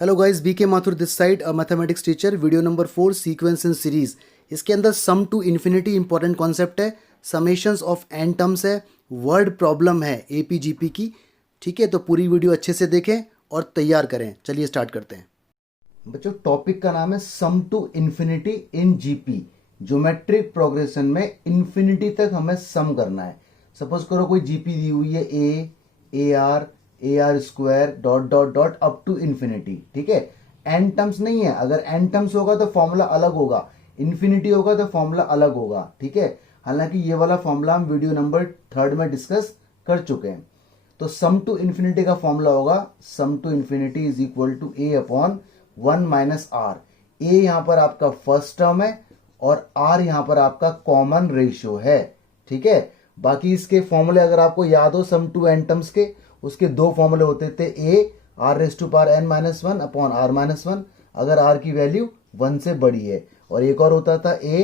Hello guys, BK Mathur this side, mathematics teacher. Video number 4, sequence in series. इसके अंदर sum to infinity important concept है, summations of N terms है, word problem है AP GP की। ठीक है, तो पूरी वीडियो अच्छे से देखें और तैयार करें। चलिए स्टार्ट करते हैं बच्चों। टॉपिक का नाम है sum to infinity in GP. Geometric progression में इन्फिनिटी तक हमें सम करना है। सपोज करो कोई जीपी दी हुई है A R square dot dot dot up to infinity. ठीक है, एन टर्म्स नहीं है। अगर एन टर्म्स होगा तो फॉर्मूला अलग होगा, इन्फिनिटी होगा तो फॉर्मूला अलग होगा। ठीक है, हालांकि ये वाला फॉर्मूला हम वीडियो नंबर 3 में डिस्कस कर चुके हैं। तो सम टू इन्फिनिटी का फॉर्मूला होगा sum to infinity is equal to A upon 1 minus R. A यहां पर आपका फर्स्ट टर्म है और आर यहां पर आपका कॉमन रेशियो है। ठीक है, बाकी इसके फॉर्मूले अगर आपको याद हो सम टू एन टर्म्स के, उसके दो फॉर्मूले होते थे। A R raise to power N minus one upon R minus one, अगर आर की वैल्यू 1 से बड़ी है। और एक और होता था A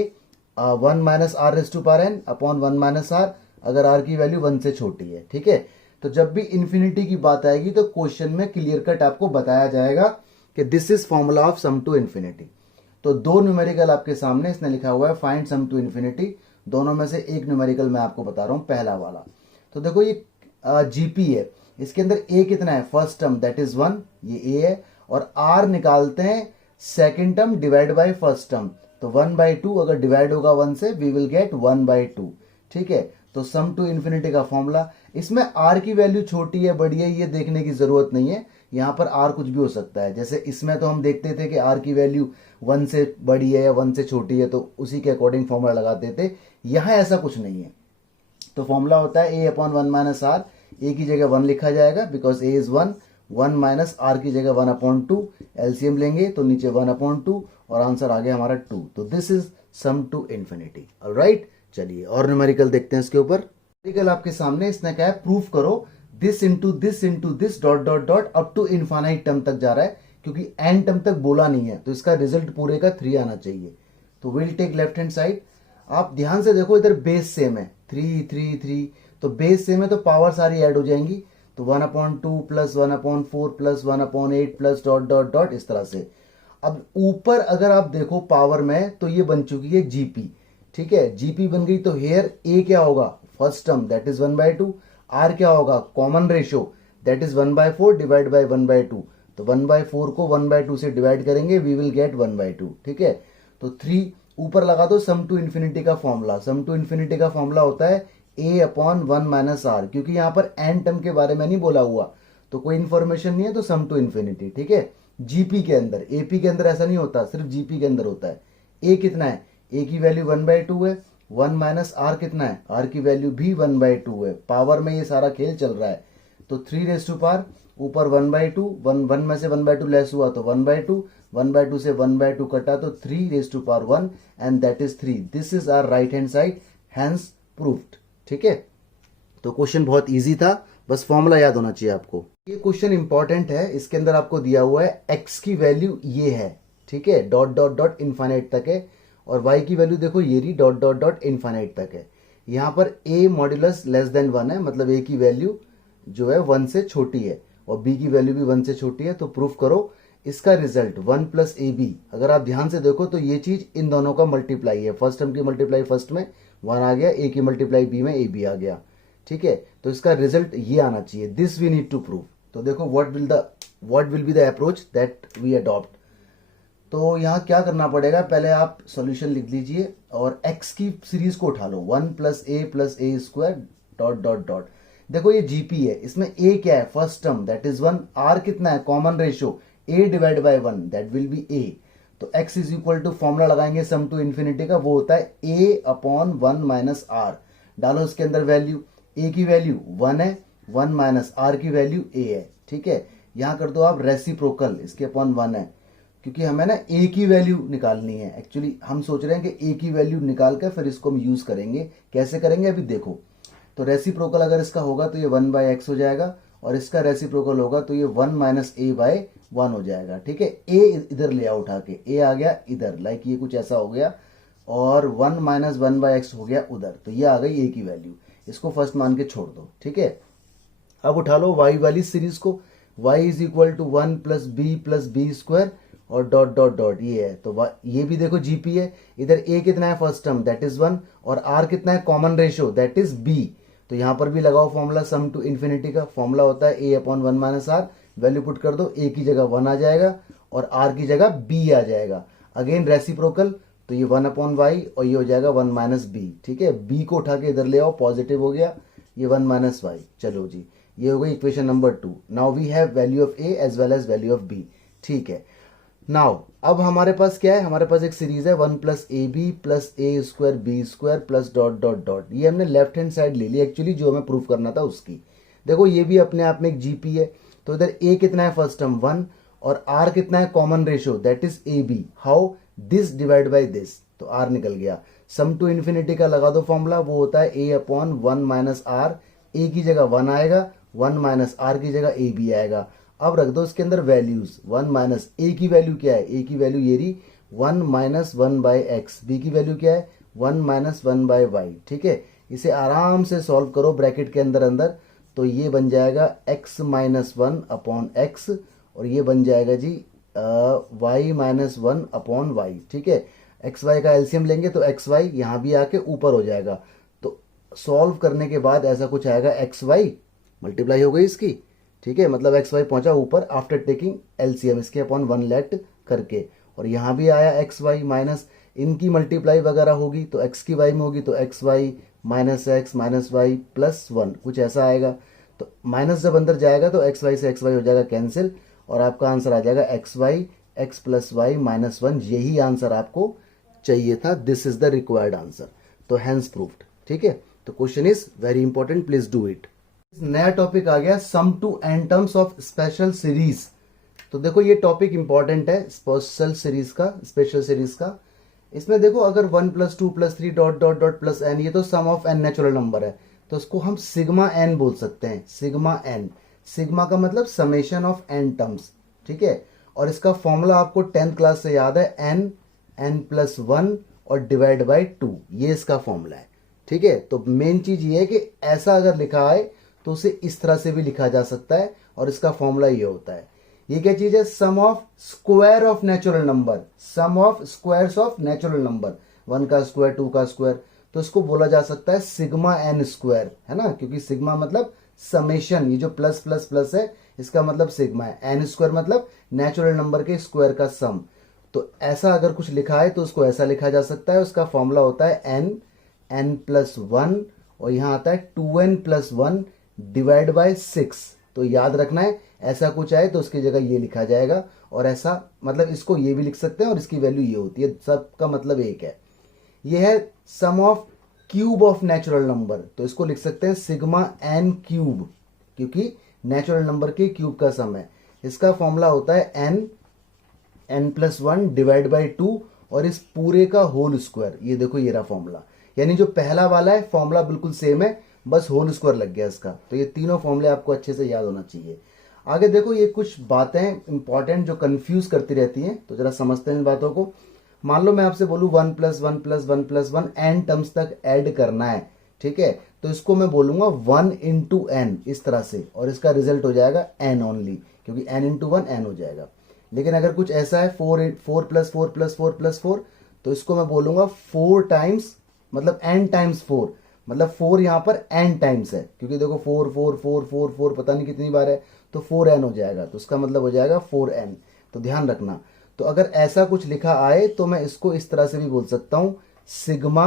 1 minus R raise to power N upon 1 minus R, अगर आर की वैल्यू 1 से छोटी है। ठीक है, तो जब भी इन्फिनिटी की बात आएगी तो क्वेश्चन में क्लियर कट आपको बताया जाएगा कि this is formula of sum to infinity. तो दो न्यूमेरिकल आपके सामने, इसने लिखा हुआ है फाइंड सम टू इन्फिनिटी। दोनों में से एक न्यूमेरिकल मैं आपको बता रहा हूं, पहला वाला। तो देखो ये जीपी है, इसके अंदर ए कितना है, फर्स्ट टर्म दैट इज 1, ये ए है। और आर निकालते हैं second term divide by first term. तो 1/2 अगर डिवाइड होगा 1 से, वी विल गेट 1/2। ठीक है, तो सम टू इन्फिनिटी का फॉर्मूला, इसमें आर की वैल्यू छोटी है बड़ी है ये देखने की जरूरत नहीं है। यहां पर आर कुछ भी हो सकता है। जैसे इसमें तो हम देखते थे कि आर की वैल्यू 1 से बड़ी है या 1 से छोटी है, तो उसी के अकॉर्डिंग फॉर्मूला लगाते थे। यहां ऐसा कुछ नहीं है। तो फॉर्मूला होता है A upon 1 minus R. A की जगह 1 लिखा जाएगा because A is 1। 1 minus R की जगह 1/2, एलसीएम लेंगे तो नीचे 1/2 और आंसर आ गया हमारा 2। तो this is sum to infinity. Alright, चलिए और न्यूमेरिकल देखते हैं इसके ऊपर। न्यूमेरिकल आपके सामने, इसने क्या है, प्रूफ करो this into this dot dot dot up to infinite term तक जा रहा है, क्योंकि एन टर्म तक बोला नहीं है तो इसका रिजल्ट पूरे का 3 आना चाहिए। तो will take left hand side. आप ध्यान से देखो, इधर बेस सेम है 3 3 3, तो बेस सेम है तो पावर सारी ऐड हो जाएंगी। तो 1/2 plus 1/4 plus 1/8 plus dot dot dot, इस तरह से। अब ऊपर अगर आप देखो पावर में, तो ये बन चुकी है जीपी। ठीक है, जीपी बन गई तो हेयर ए क्या होगा, first term that is 1/2। R क्या होगा, common ratio that is 1/4 divide by 1/2। तो 1/4 को 1/2 से डिवाइड करेंगे, वी विल गेट 1/2। ठीक है, तो 3 ऊपर लगा दो सम टू इन्फिनिटी का फॉर्मूला। सम टू इन्फिनिटी का फॉर्मूला होता है ए अपॉन 1 माइनस आर, क्योंकि यहां पर एन टर्म के बारे में नहीं बोला हुआ तो कोई इंफॉर्मेशन नहीं है, तो सम टू इन्फिनिटी। ठीक है, जीपी के अंदर, एपी के अंदर ऐसा नहीं होता, सिर्फ जीपी के अंदर होता है। ए कितना है, ए की वैल्यू 1/2 है। 1 माइनस आर कितना है, आर की वैल्यू भी 1/2 है। पावर में ये सारा खेल चल रहा है। तो 3 रेज टू पावर, ऊपर 1/2, 1 में से 1/2 लेस हुआ तो 1/2, 1/2 से 1/2 कटा तो 3 raise to power 1 and that is 3। This is our right hand side, hence proved. ठीक है, तो क्वेश्चन बहुत इजी था, बस फॉर्मूला याद होना चाहिए आपको। ये क्वेश्चन इंपॉर्टेंट है, इसके अंदर आपको दिया हुआ है एक्स की वैल्यू ये है। ठीक है, डॉट डॉट डॉट इन्फाइनाइट तक है, और वाई की वैल्यू देखो ये रही, डॉट डॉट डॉट इन्फाइनाइट तक है। यहां पर ए मॉड्यूलस लेस देन 1 है, मतलब ए की वैल्यू जो है 1 से छोटी है और बी की वैल्यू भी 1 से छोटी है। तो प्रूफ करो इसका रिजल्ट 1 प्लस ए बी। अगर आप ध्यान से देखो तो ये चीज इन दोनों का मल्टीप्लाई है। फर्स्ट टर्म की मल्टीप्लाई फर्स्ट में 1 आ गया, ए की मल्टीप्लाई बी में ए बी आ गया। ठीक है, तो इसका रिजल्ट ये आना चाहिए, this we need to prove. तो देखो what will be the approach that we adopt. तो यहां क्या करना पड़ेगा, पहले आप सॉल्यूशन लिख लीजिए और x की सीरीज को उठा लो, 1 plus a square dot dot dot. देखो ये जीपी है, इसमें a क्या है, first term that is 1। r कितना है, common ratio a divide by 1 that will be a। तो x is equal to formula लगाएंगे सम टू इन्फिनिटी का, वो होता है a अपॉन 1 माइनस आर। डालो इसके अंदर वैल्यू, a की वैल्यू 1 है, 1 माइनस आर की वैल्यू a है। ठीक है, यहां कर दो आप रेसिप्रोकल, इसके अपॉन 1 है, क्योंकि हमें ना a की वैल्यू निकालनी है। एक्चुअली हम सोच रहे हैं कि a की वैल्यू निकाल कर फिर इसको हम यूज करेंगे। कैसे करेंगे अभी देखो। तो रेसिप्रोकल अगर इसका होगा तो ये 1/x हो जाएगा, और इसका रेसिप्रोकल होगा तो ये 1 माइनस a/1 हो जाएगा। ठीक है, a इधर ले आओ उठा के, a आ गया इधर, लाइक ये कुछ ऐसा हो गया, और 1 माइनस 1/x हो गया उधर, तो ये आ गई a की वैल्यू। इसको फर्स्ट मान के छोड़ दो। ठीक है, अब उठा लो y वाली सीरीज को। y is equal to 1 plus b square और डॉट डॉट डॉट ये है। तो ये भी देखो जीपी है, इधर a कितना है फर्स्ट टर्म दैट इज 1 और r कितना है common ratio that is b। तो यहां पर भी लगाओ फॉर्मूला सम टू इन्फिनिटी का, फॉर्मूला होता है a upon 1 minus r, value put कर दो, a की जगह 1 आ जाएगा और r की जगह b आ जाएगा। अगेन रेसिप्रोकल, तो ये 1 अपॉन वाई और ये हो जाएगा 1 माइनस बी। ठीक है, b को उठा के इधर ले आओ, पॉजिटिव हो गया, ये 1 माइनस वाई। चलो जी, ये हो गई equation number 2। Now we have value of a as well as value of b। ठीक है, नाउ अब हमारे पास क्या है, हमारे पास एक सीरीज है 1 plus a b plus a square b square plus dot dot dot. ये हमने लेफ्ट हैंड साइड ले ली एक्चुअली, जो हमें प्रूफ करना था उसकी। देखो ये भी अपने आप में एक जीपी है, तो इधर a कितना है फर्स्ट टर्म 1 और r कितना है common ratio that is a b. How, this divide by this, तो r निकल गया। सम टू इन्फिनिटी का लगा दो फॉर्मूला, वो होता है a upon 1 minus r, a की जगह 1 आएगा, 1 माइनस आर की जगह ए बी आएगा। अब रख दो इसके अंदर वैल्यूज, 1 माइनस ए की वैल्यू क्या है, ए की वैल्यू ये रही 1 माइनस 1 बाई एक्स, बी की वैल्यू क्या है 1 माइनस 1 बाई वाई। ठीक है, इसे आराम से सॉल्व करो ब्रैकेट के अंदर अंदर, तो ये बन जाएगा x माइनस 1 अपॉन एक्स और ये बन जाएगा जी y माइनस 1 अपॉन वाई। ठीक है, एक्स वाई का एलसीएम लेंगे तो एक्स वाई यहाँ भी आके ऊपर हो जाएगा, तो सॉल्व करने के बाद ऐसा कुछ आएगा, एक्स वाई मल्टीप्लाई हो गई इसकी। ठीक है, मतलब एक्स वाई पहुंचा ऊपर आफ्टर टेकिंग एलसीएम इसके अपॉन 1 लेट करके, और यहाँ भी आया एक्स वाई माइनस, इनकी मल्टीप्लाई वगैरह होगी तो एक्स की वाई में होगी, तो x y minus x minus y plus 1 कुछ ऐसा आएगा। तो माइनस जब अंदर जाएगा तो एक्स वाई से एक्स वाई हो जाएगा कैंसिल और आपका आंसर आ जाएगा X Y X plus Y minus 1। यही आंसर आपको चाहिए था, this is the required answer, तो हैंस प्रूफ्ड। ठीक है, तो question is very important, please do it. नया टॉपिक आ गया sum to N terms of special series. तो देखो ये टॉपिक इंपॉर्टेंट है स्पेशल सीरीज का। इसमें देखो अगर 1 plus 2 plus 3 dot dot dot plus n, ये तो sum of n natural number है, तो उसको हम सिग्मा एन बोल सकते हैं, सिग्मा एन। सिग्मा का मतलब समेशन ऑफ एन टर्म्स। ठीक है, और इसका फॉर्मूला आपको 10th क्लास से याद है, एन प्लस 1 और डिवाइड बाई 2, ये इसका फॉर्मूला है। ठीक है, तो मेन चीज ये है कि ऐसा अगर लिखा है तो उसे इस तरह से भी लिखा जा सकता है और इसका फॉर्मूला ये होता है। ये क्या चीज है, sum of square of natural number, sum of squares of natural number, 1 का स्क्वायर 2 का स्क्वायर, तो इसको बोला जा सकता है सिग्मा एन स्क्वायर, है ना, क्योंकि सिग्मा मतलब समेशन, ये जो प्लस प्लस प्लस है इसका मतलब सिग्मा है, एन स्क्वायर मतलब नेचुरल नंबर के स्क्वायर का सम। तो ऐसा अगर कुछ लिखा है तो उसको ऐसा लिखा जा सकता है, उसका फॉर्मूला होता है एन प्लस 1 और यहां आता है 2n प्लस 1 डिवाइड बाय 6। तो याद रखना है, ऐसा कुछ आए तो उसकी जगह ये लिखा जाएगा, और ऐसा मतलब इसको ये भी लिख सकते हैं और इसकी वैल्यू ये होती है, सबका मतलब एक है। ये है sum of cube of natural number, तो इसको लिख सकते हैं सिग्मा एन क्यूब, क्योंकि नेचुरल नंबर के क्यूब का सम है। इसका फॉर्मूला होता है एन प्लस 1 डिवाइड बाई 2 और इस पूरे का होल स्क्वायर। ये देखो ये रहा फॉर्मूला, यानी जो पहला वाला है फॉर्मूला बिल्कुल सेम है, बस होल स्क्वायर लग गया इसका। तो ये तीनों फॉर्मूले आपको अच्छे से याद होना चाहिए। आगे देखो ये कुछ बातें इंपॉर्टेंट जो कंफ्यूज करती रहती हैं, तो जरा समझते हैं इन बातों को। मान लो मैं आपसे बोलूं 1 plus 1 plus 1 plus 1 n terms तक ऐड करना है, ठीक है, तो इसको मैं बोलूंगा 1 इंटू एन इस तरह से, और इसका रिजल्ट हो जाएगा एन ओनली, क्योंकि एन इंटू 1 एन हो जाएगा। लेकिन अगर कुछ ऐसा है 4 प्लस 4 प्लस 4 प्लस 4, तो इसको मैं बोलूंगा 4 टाइम्स, मतलब एन टाइम्स 4, मतलब 4 यहां पर एन टाइम्स है, क्योंकि देखो 4 4 4 4 4 पता नहीं कितनी बार है, तो 4n हो जाएगा, तो उसका मतलब हो जाएगा 4n। तो ध्यान रखना, तो अगर ऐसा कुछ लिखा आए तो मैं इसको इस तरह से भी बोल सकता हूं सिग्मा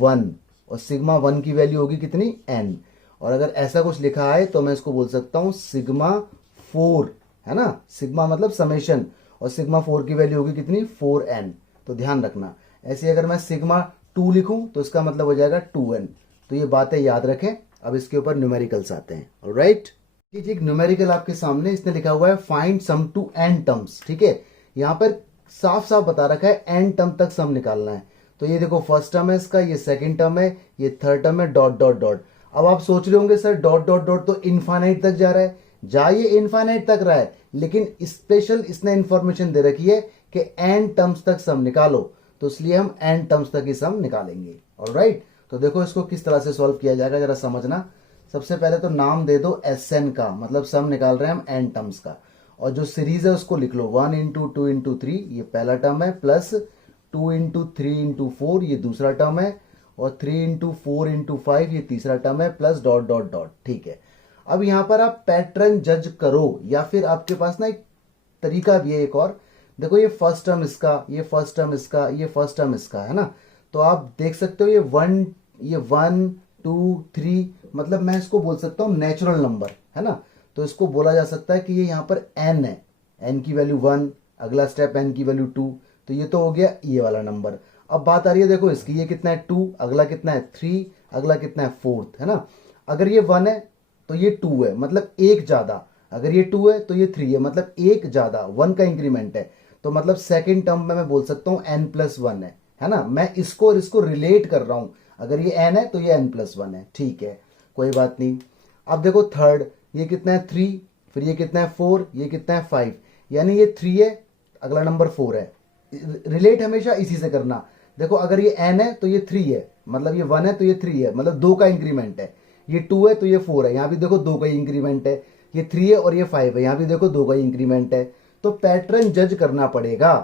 1, और सिग्मा 1 की वैल्यू होगी कितनी n। और अगर ऐसा कुछ लिखा आए तो मैं इसको बोल सकता हूं सिग्मा 4, है ना, सिग्मा मतलब समेशन, और सिग्मा 4 की वैल्यू होगी कितनी 4n। तो ध्यान रखना, ऐसे अगर मैं सिग्मा 2 लिखूं तो इसका मतलब हो जाएगा 2n। तो ये बातें याद रखें। अब इसके ऊपर न्यूमेरिकल्स आते हैं, ऑलराइट। एक न्यूमेरिकल आपके सामने, इसने लिखा हुआ है find sum to N terms, ठीक है, यहां पर साफ साफ बता रखा है एन टर्म तक सम निकालना है। तो ये देखो फर्स्ट टर्म है इसका, ये सेकंड टर्म है, ये थर्ड टर्म है, डॉट डॉट डॉट। अब आप सोच रहे होंगे सर डॉट डॉट डॉट तो इनफाइनाइट तक जा रहा है, जा ये इनफाइनाइट तक रहा है, लेकिन स्पेशल इसने इंफॉर्मेशन दे रखी है कि एन टर्म्स तक सम निकालो, तो इसलिए हम एन टर्म्स तक ही सम निकालेंगे, ऑलराइट। तो देखो इसको किस तरह से सॉल्व किया जाएगा जरा समझना। सबसे पहले तो नाम दे दो Sn का, मतलब सम निकाल रहे हैं हम n टर्म्स का, और जो सीरीज है उसको लिख लो 1 इंटू 2 इंटू 3 ये पहला टर्म है, प्लस 2 इंटू 3 इंटू 4 ये दूसरा टर्म है, और 3 इंटू 4 इंटू 5 ये तीसरा टर्म है, प्लस डॉट डॉट डॉट। ठीक है, अब यहां पर आप पैटर्न जज करो, या फिर आपके पास ना एक तरीका भी है एक और। देखो ये फर्स्ट टर्म इसका, ये फर्स्ट टर्म इसका, ये फर्स्ट टर्म इसका है ना, तो आप देख सकते हो ये 1 2 3, मतलब मैं इसको बोल सकता हूँ नेचुरल नंबर है ना, तो इसको बोला जा सकता है कि ये यहाँ पर n है, n की वैल्यू 1, अगला स्टेप n की वैल्यू 2, तो ये तो हो गया ये वाला नंबर। अब बात आ रही है देखो इसकी, ये कितना है 2, अगला कितना है 3, अगला कितना है 4 है ना। अगर ये 1 है तो ये 2 है, मतलब एक ज्यादा, अगर ये 2 है तो ये 3 है, मतलब एक ज्यादा, 1 का इंक्रीमेंट है, तो मतलब सेकेंड टर्म में मैं बोल सकता हूँ n प्लस 1 है ना। मैं इसको और इसको रिलेट कर रहा हूं, अगर ये n है तो ये n प्लस 1 है। ठीक है, कोई बात नहीं। अब देखो थर्ड, ये कितना है 3, फिर ये कितना है 4, ये कितना है 5, यानी ये 3 है, अगला नंबर 4 है। रिलेट हमेशा इसी से करना। देखो अगर ये n है तो ये 3 है, मतलब ये 1 है तो ये 3 है, मतलब 2 का इंक्रीमेंट है। ये 2 है तो ये 4 है, यहां भी देखो 2 का इंक्रीमेंट है। ये 3 है और ये 5 है, यहां भी देखो 2 का इंक्रीमेंट है। तो पैटर्न जज करना पड़ेगा,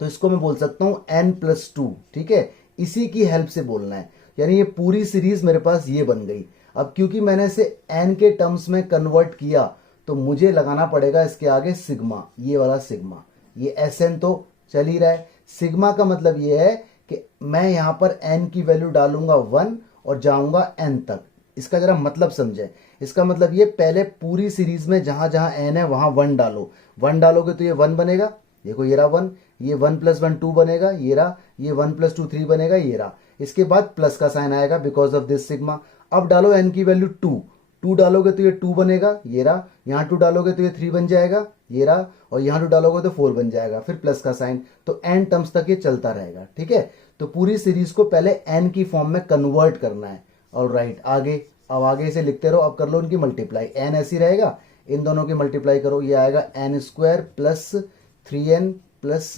तो इसको मैं बोल सकता हूं n प्लस 2। ठीक है, इसी की हेल्प से बोलना है, यानी ये पूरी सीरीज मेरे पास ये बन गई। अब क्योंकि मैंने इसे n के टर्म्स में कन्वर्ट किया, तो मुझे लगाना पड़ेगा इसके आगे सिग्मा, ये वाला सिग्मा। ये Sn तो चल ही रहा है, सिग्मा का मतलब ये है कि मैं यहां पर n की वैल्यू डालूंगा 1 और जाऊंगा n तक। इसका जरा मतलब समझे, इसका मतलब ये पहले पूरी सीरीज में जहां जहां n है वहां 1 डालो, 1 डालोगे तो ये 1 बनेगा, देखो ये रहा 1, ये 1 प्लस 1 2 बनेगा, ये रहा, ये 1 प्लस 2 3 बनेगा, ये रहा। इसके बाद प्लस का साइन आएगा बिकॉज ऑफ दिस सिग्मा। अब डालो n की वैल्यू 2, 2 डालोगे तो ये 2 बनेगा, ये रहा, यहाँ 2 डालोगे तो ये 3 बन जाएगा, ये रहा, और यहाँ 2 डालोगे तो 4 बन जाएगा, फिर प्लस का साइन, तो n टर्म्स तक ये चलता रहेगा। ठीक है, तो पूरी सीरीज को पहले n की फॉर्म में कन्वर्ट करना है। ऑलराइट, आगे, अब आगे से लिखते रहो, अब कर लो इनकी मल्टीप्लाई, n ऐसी रहेगा, इन दोनों की मल्टीप्लाई करो, ये आएगा n square plus 3n plus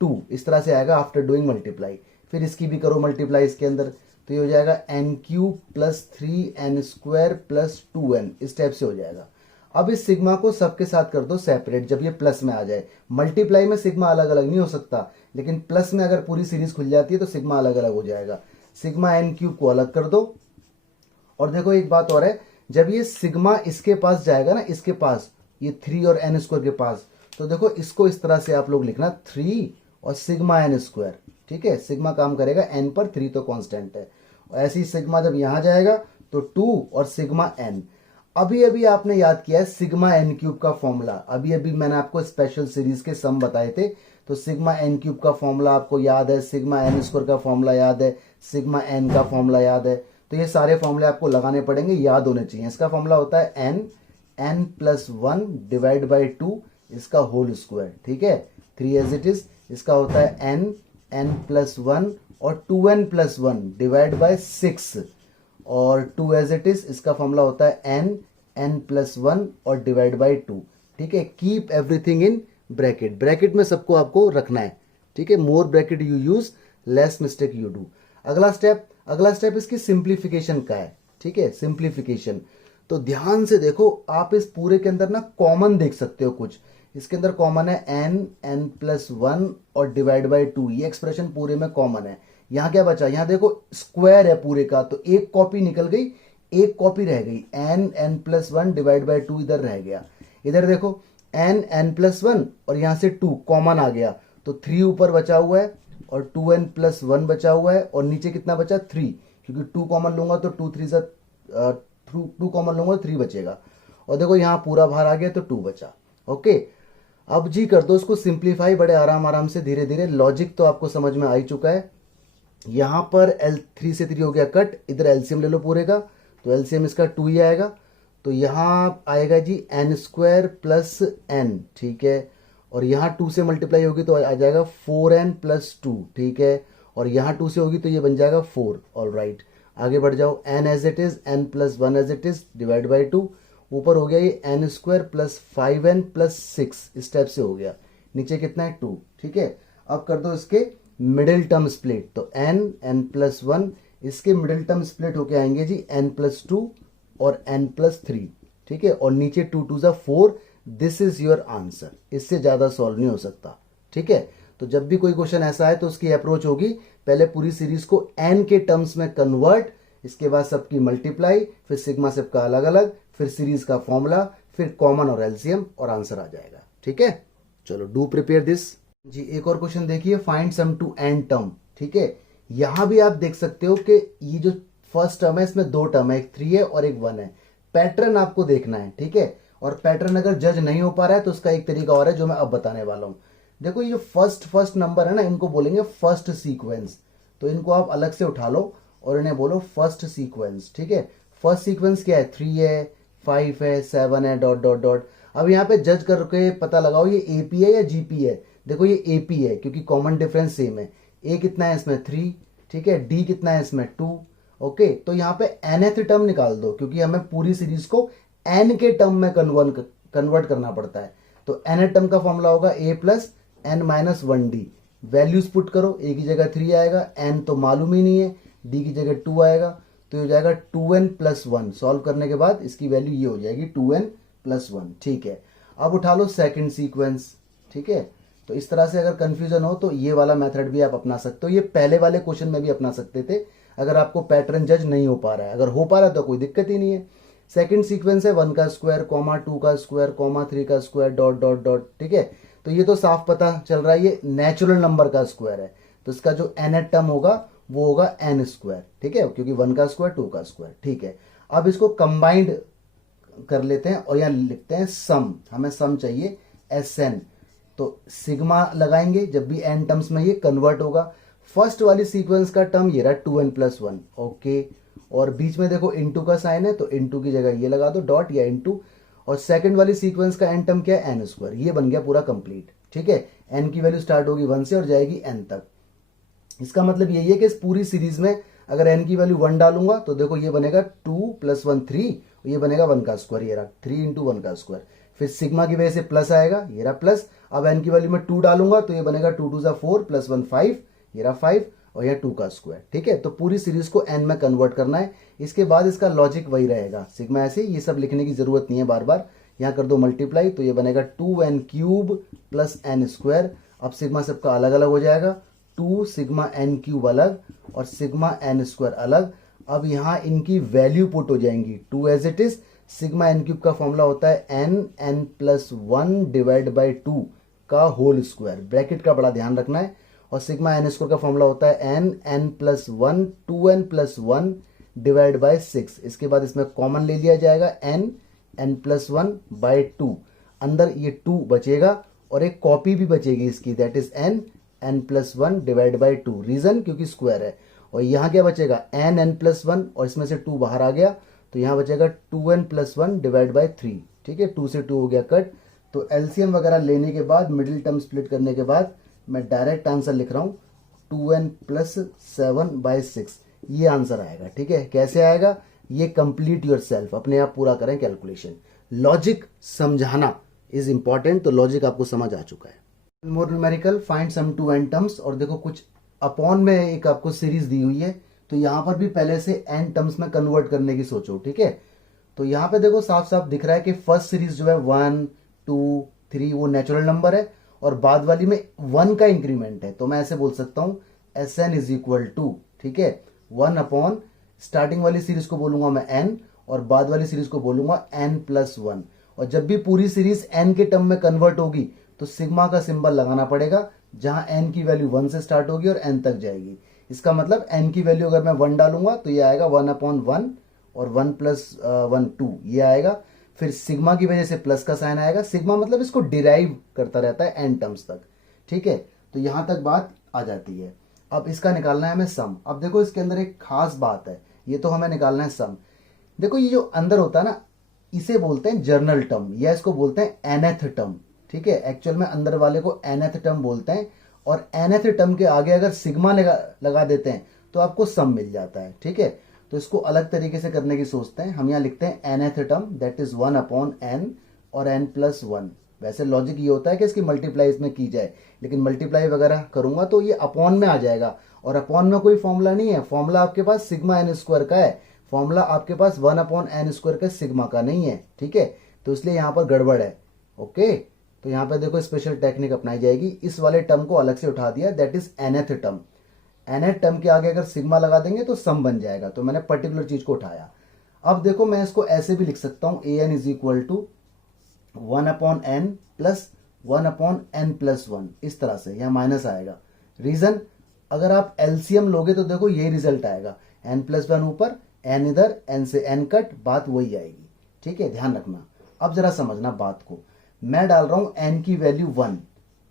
2, इस तरह से आएगा आफ्टर डूइंग मल्टीप्लाई। फिर इसकी भी करो मल्टीप्लाई इसके अंदर, तो ये हो जाएगा n cube plus 3n square plus 2n, इस टाइप से हो जाएगा। अब इस सिग्मा को सबके साथ कर दो सेपरेट, जब ये प्लस में आ जाए। मल्टीप्लाई में सिग्मा अलग अलग नहीं हो सकता, लेकिन प्लस में अगर पूरी सीरीज खुल जाती है तो सिग्मा अलग अलग हो जाएगा। सिग्मा n क्यूब को अलग कर दो, और देखो एक बात और है, जब ये सिग्मा इसके पास जाएगा ना, इसके पास, ये 3 और n स्क्वायर के पास, तो देखो इसको इस तरह से आप लोग लिखना 3 और सिग्मा n स्क्वायर। ठीक है, सिग्मा काम करेगा n पर, 3 तो कांस्टेंट है, और ऐसे ही सिग्मा जब यहां जाएगा तो 2 और सिग्मा n। अभी अभी आपने याद किया है सिग्मा n क्यूब का फॉर्मूला, अभी अभी मैंने आपको स्पेशल सीरीज के सम बताए थे, तो सिग्मा n क्यूब का फॉर्मूला आपको याद है, सिग्मा n स्क्वायर का फॉर्मूला याद है, सिग्मा n का फॉर्मूला याद है, तो ये सारे फॉर्मूले आपको लगाने पड़ेंगे, याद होने चाहिए। इसका फॉर्मूला होता है n प्लस 1 डिवाइड बाई 2, इसका होल स्क्वायर। ठीक है, 3 एज इट इज। इसका होता है n प्लस 1 और 2n प्लस 1 डिवाइड बाई 6, और 2 एज इट इज। इसका फॉर्मूला होता है n प्लस 1 और डिवाइड बाई 2। ठीक है, keep everything in bracket, bracket में सबको आपको रखना है। ठीक है, more bracket you use less mistake you do. अगला स्टेप इसकी सिंप्लीफिकेशन का है। ठीक है, सिंप्लीफिकेशन, तो ध्यान से देखो, आप इस पूरे के अंदर ना कॉमन देख सकते हो कुछ, इसके अंदर कॉमन है n प्लस 1 और डिवाइड बाई 2, ये एक्सप्रेशन पूरे में कॉमन है। यहां क्या बचा, यहां देखो स्क्वायर है पूरे का, तो एक कॉपी निकल गई, एक कॉपी रह गई, n प्लस 1 डिवाइड बाई 2 इधर रह गया। इधर देखो n प्लस 1 और यहां से 2 कॉमन आ गया, तो 3 ऊपर बचा हुआ है और 2n प्लस 1 बचा हुआ है, और नीचे कितना बचा 3, क्योंकि 2 कॉमन लूंगा तो 2 3 2 कॉमन लूंगा तो 3 बचेगा, और देखो यहां पूरा बाहर आ गया तो 2 बचा। ओके, अब जी कर दो इसको सिंप्लीफाई, बड़े आराम आराम से धीरे धीरे। लॉजिक तो आपको समझ में आ ही चुका है। यहां पर 3 से 3 हो गया कट, इधर एलसीएम ले लो पूरे का, तो एलसीएम इसका 2 ही आएगा, तो यहां आएगा जी n स्क्वायर प्लस n। ठीक है, और यहां 2 से मल्टीप्लाई होगी तो आ जाएगा 4n प्लस 2। ठीक है, और यहां 2 से होगी तो ये बन जाएगा 4। ऑलराइट, आगे बढ़ जाओ, n as it is, n plus 1 as it is divide by 2, ऊपर हो गया ये n square plus 5n plus 6, इस टाइप से हो गया, नीचे कितना है 2। ठीक है, अब कर दो इसके मिडिल टर्म स्प्लिट, तो n प्लस 1, इसके मिडिल टर्म स्प्लिट होके आएंगे जी n प्लस 2 और n+3, ठीक है, और नीचे 2 2 ज़ा 4, दिस इज योर आंसर। इससे ज़्यादा सॉल्व नहीं हो सकता, ठीक है। तो जब भी कोई क्वेश्चन ऐसा है तो उसकी अप्रोच होगी, पहले पूरी सीरीज को n के टर्म्स में कन्वर्ट, इसके बाद सबकी मल्टीप्लाई, फिर सिग्मा सबका अलग अलग, फिर सीरीज का फॉर्मूला, फिर कॉमन और एलसीएम, और आंसर आ जाएगा, ठीक है। चलो डू प्रिपेयर दिस जी। एक और क्वेश्चन देखिए, find sum to n term, ठीक है। यहां भी आप देख सकते हो कि ये जो फर्स्ट टर्म है इसमें दो टर्म है, एक 3 है और एक 1 है। पैटर्न आपको देखना है, ठीक है। और पैटर्न अगर जज नहीं हो पा रहा है तो उसका एक तरीका और है जो मैं अब बताने वाला हूं। देखो ये फर्स्ट नंबर है ना, इनको बोलेंगे फर्स्ट सीक्वेंस। तो इनको आप अलग से उठा लो और इन्हें बोलो फर्स्ट सीक्वेंस, ठीक है। फर्स्ट सीक्वेंस क्या है, 3 है, 5 है, 7 है, डॉट डॉट डॉट। अब यहाँ पे जज करके पता लगाओ ये एपी है या जीपी है। देखो ये एपी है क्योंकि कॉमन डिफरेंस सेम है। ए कितना है इसमें 3, ठीक है, डी कितना है इसमें 2, ओके। तो यहाँ पे nth टर्म निकाल दो क्योंकि हमें पूरी सीरीज को n के टर्म में कन्वर्ट करना पड़ता है। तो nth टर्म का फॉर्मूला होगा a plus n minus 1d। Values put करो, a की जगह 3 आएगा, n तो मालूम ही नहीं है, d की जगह 2 आएगा, तो ये हो जाएगा 2n प्लस 1। सॉल्व करने के बाद इसकी वैल्यू ये हो जाएगी 2n प्लस 1, ठीक है। अब उठा लो सेकंड सीक्वेंस, ठीक है। तो इस तरह से अगर कंफ्यूजन हो तो ये वाला मेथड भी आप अपना सकते हो, ये पहले वाले क्वेश्चन में भी अपना सकते थे अगर आपको पैटर्न जज नहीं हो पा रहा है। अगर हो पा रहा है तो कोई दिक्कत ही नहीं है। सेकंड सीक्वेंस है 1 का स्क्वायर, 2 का स्क्वायर, 3 का स्क्वायर, डॉट डॉट डॉट, ठीक है। तो ये तो साफ पता चल रहा है ये नेचुरल नंबर का स्क्वायर है, तो इसका जो nth टर्म होगा वो होगा n स्क्वायर, ठीक है, क्योंकि 1 का स्क्वायर, 2 का स्क्वायर, ठीक है। अब इसको कंबाइंड कर लेते हैं और यहां लिखते हैं सम, हमें सम चाहिए Sn। तो सिग्मा लगाएंगे जब भी n टर्म्स में ये कन्वर्ट होगा। फर्स्ट वाली सीक्वेंस का टर्म ये रहा 2n प्लस 1, ओके। और बीच में देखो इंटू का साइन है तो इंटू की जगह ये लगा दो डॉट या इंटू। और सेकंड वाली सीक्वेंस का n टर्म क्या है, n स्क्वायर। ये बन गया पूरा कंप्लीट, ठीक है। n की वैल्यू स्टार्ट होगी 1 से और जाएगी n तक। इसका मतलब यही है कि इस पूरी सीरीज में अगर n की वैल्यू 1 डालूंगा तो देखो ये बनेगा 2 प्लस 1 3, ये बनेगा 1 का स्क्वायर, ये रहा 3 इंटू 1 का स्क्वायर। फिर सिग्मा की वजह से प्लस आएगा, ये रहा प्लस। अब n की वैल्यू में 2 डालूंगा तो ये बनेगा 2 2 4 प्लस 1 5, ये रहा 5, और यह 2 का स्क्वायर, ठीक है। तो पूरी सीरीज को n में कन्वर्ट करना है। इसके बाद इसका लॉजिक वही रहेगा, सिग्मा ऐसे, ये सब लिखने की जरूरत नहीं है बार बार। यहाँ कर दो मल्टीप्लाई तो ये बनेगा 2n cube plus n square. अब सिग्मा सबका अलग अलग हो जाएगा, 2 सिग्मा n क्यूब अलग और सिग्मा n स्क्वायर अलग। अब यहाँ इनकी वैल्यू पुट हो जाएंगी 2 as it is. Sigma n cube का फॉर्मूला होता है n प्लस 1 डिवाइड बाई 2 का होल स्क्वायर, ब्रैकेट का बड़ा ध्यान रखना है। और सिग्मा n स्क्वायर का फॉर्मूला होता है n plus 1 2n plus 1 divide by 6। इसके बाद इसमें कॉमन ले लिया जाएगा n प्लस 1 बाई 2। अंदर ये 2 बचेगा और एक कॉपी भी बचेगी इसकी, that is n plus 1 divide by 2। Reason क्योंकि स्क्वायर है। और यहाँ क्या बचेगा n प्लस 1 और इसमें से 2 बाहर आ गया तो यहाँ बचेगा 2n प्लस 1 डिवाइड बाई 3, ठीक है। 2 से 2 हो गया कट। तो एलसीएम वगैरह लेने के बाद मिडिल टर्म स्प्लिट करने के बाद मैं डायरेक्ट आंसर लिख रहा हूँ 2n प्लस 7 बाई 6, ये आंसर आएगा, ठीक है। कैसे आएगा ये कंप्लीट योर सेल्फ, अपने आप पूरा करें कैलकुलेशन। लॉजिक समझाना इज इंपॉर्टेंट, तो लॉजिक आपको समझ आ चुका है। More numerical, find sum to n terms. और देखो कुछ अपॉन में एक आपको सीरीज दी हुई है तो यहां पर भी पहले से n टर्म्स में कन्वर्ट करने की सोचो, ठीक है। तो यहां पे देखो साफ साफ दिख रहा है कि फर्स्ट सीरीज जो है 1 2 3 वो नेचुरल नंबर है और बाद वाली में 1 का इंक्रीमेंट है। तो मैं ऐसे बोल सकता हूं Sn इज इक्वल टू, ठीक है, 1 अपॉन स्टार्टिंग वाली सीरीज को बोलूंगा मैं n और बाद वाली सीरीज को बोलूंगा n प्लस 1। और जब भी पूरी सीरीज n के टर्म में कन्वर्ट होगी तो सिग्मा का सिंबल लगाना पड़ेगा जहां n की वैल्यू 1 से स्टार्ट होगी और n तक जाएगी। इसका मतलब n की वैल्यू अगर मैं 1 डालूंगा तो ये आएगा 1 अपॉन 1 और 1 प्लस 1 2 ये आएगा। फिर सिग्मा की वजह से प्लस का साइन आएगा, सिग्मा मतलब इसको डिराइव करता रहता है n टर्म्स तक, ठीक है। तो यहां तक बात आ जाती है। अब इसका निकालना है हमें सम। अब देखो इसके अंदर एक खास बात है, ये तो हमें निकालना है सम। देखो ये जो अंदर होता है ना इसे बोलते हैं जर्नल टर्म या इसको बोलते हैं nth टर्म, ठीक है। एक्चुअल में अंदर वाले को nth टर्म बोलते हैं और nth टर्म के आगे अगर सिग्मा लगा देते हैं तो आपको सम मिल जाता है, ठीक है। तो इसको अलग तरीके से करने की सोचते हैं हम। यहाँ लिखते हैं nth term that is 1 upon n और n प्लस 1। वैसे लॉजिक ये होता है कि इसकी मल्टीप्लाई इसमें की जाए, लेकिन मल्टीप्लाई वगैरह करूंगा तो ये अपॉन में आ जाएगा और अपॉन में कोई फॉर्मूला नहीं है। फॉर्मूला आपके पास सिग्मा n स्क्वायर का है, फॉर्मूला आपके पास 1/n² का सिग्मा का नहीं है, ठीक है, तो इसलिए यहाँ पर गड़बड़ है। ओके, तो यहाँ पे देखो स्पेशल टेक्निक अपनाई जाएगी, इस वाले टर्म को अलग से उठा दिया, that is nth term. nth term के आगे अगर सिग्मा लगा देंगे तो सम बन जाएगा, तो मैंने पर्टिकुलर चीज को उठाया। अब देखो मैं इसको ऐसे भी लिख सकता हूं, an is equal to 1/n plus 1/n+1, इस तरह से, यहाँ माइनस आएगा। रीजन, अगर आप एलसीएम लोगे तो देखो ये रिजल्ट आएगा, n+1 ऊपर, n इधर, n से n कट, बात वही आएगी, ठीक है, ध्यान रखना। अब जरा समझना बात को, मैं डाल रहा हूं n की वैल्यू 1,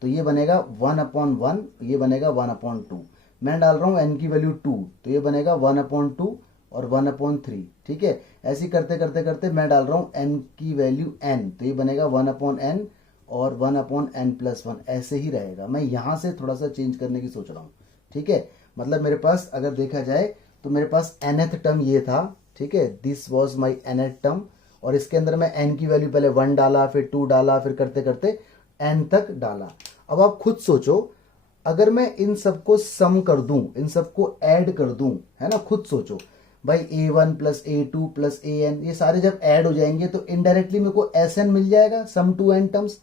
तो ये बनेगा 1/1, ये बनेगा 1/2। मैं डाल रहा हूं n की वैल्यू 2, तो ये बनेगा 1/2 और 1/3, ठीक है। ऐसे करते करते करते मैं डाल रहा हूं n की वैल्यू n, तो ये बनेगा 1/n और 1/n+1, ऐसे ही रहेगा। मैं यहां से थोड़ा सा चेंज करने की सोच रहा हूं, ठीक है। मतलब मेरे पास अगर देखा जाए तो मेरे पास nth टर्म ये था, ठीक है, this was my nth term, और इसके अंदर मैं n की वैल्यू पहले 1 डाला, फिर 2 डाला, फिर करते करते n तक डाला। अब आप खुद सोचो, अगर मैं इन सबको सम कर दूं, इन सबको ऐड कर दूं, है ना, खुद सोचो भाई, a1 plus a2 plus an, ये सारे जब ऐड हो जाएंगे तो इनडायरेक्टली मेरे को sn मिल जाएगा, sum to n terms,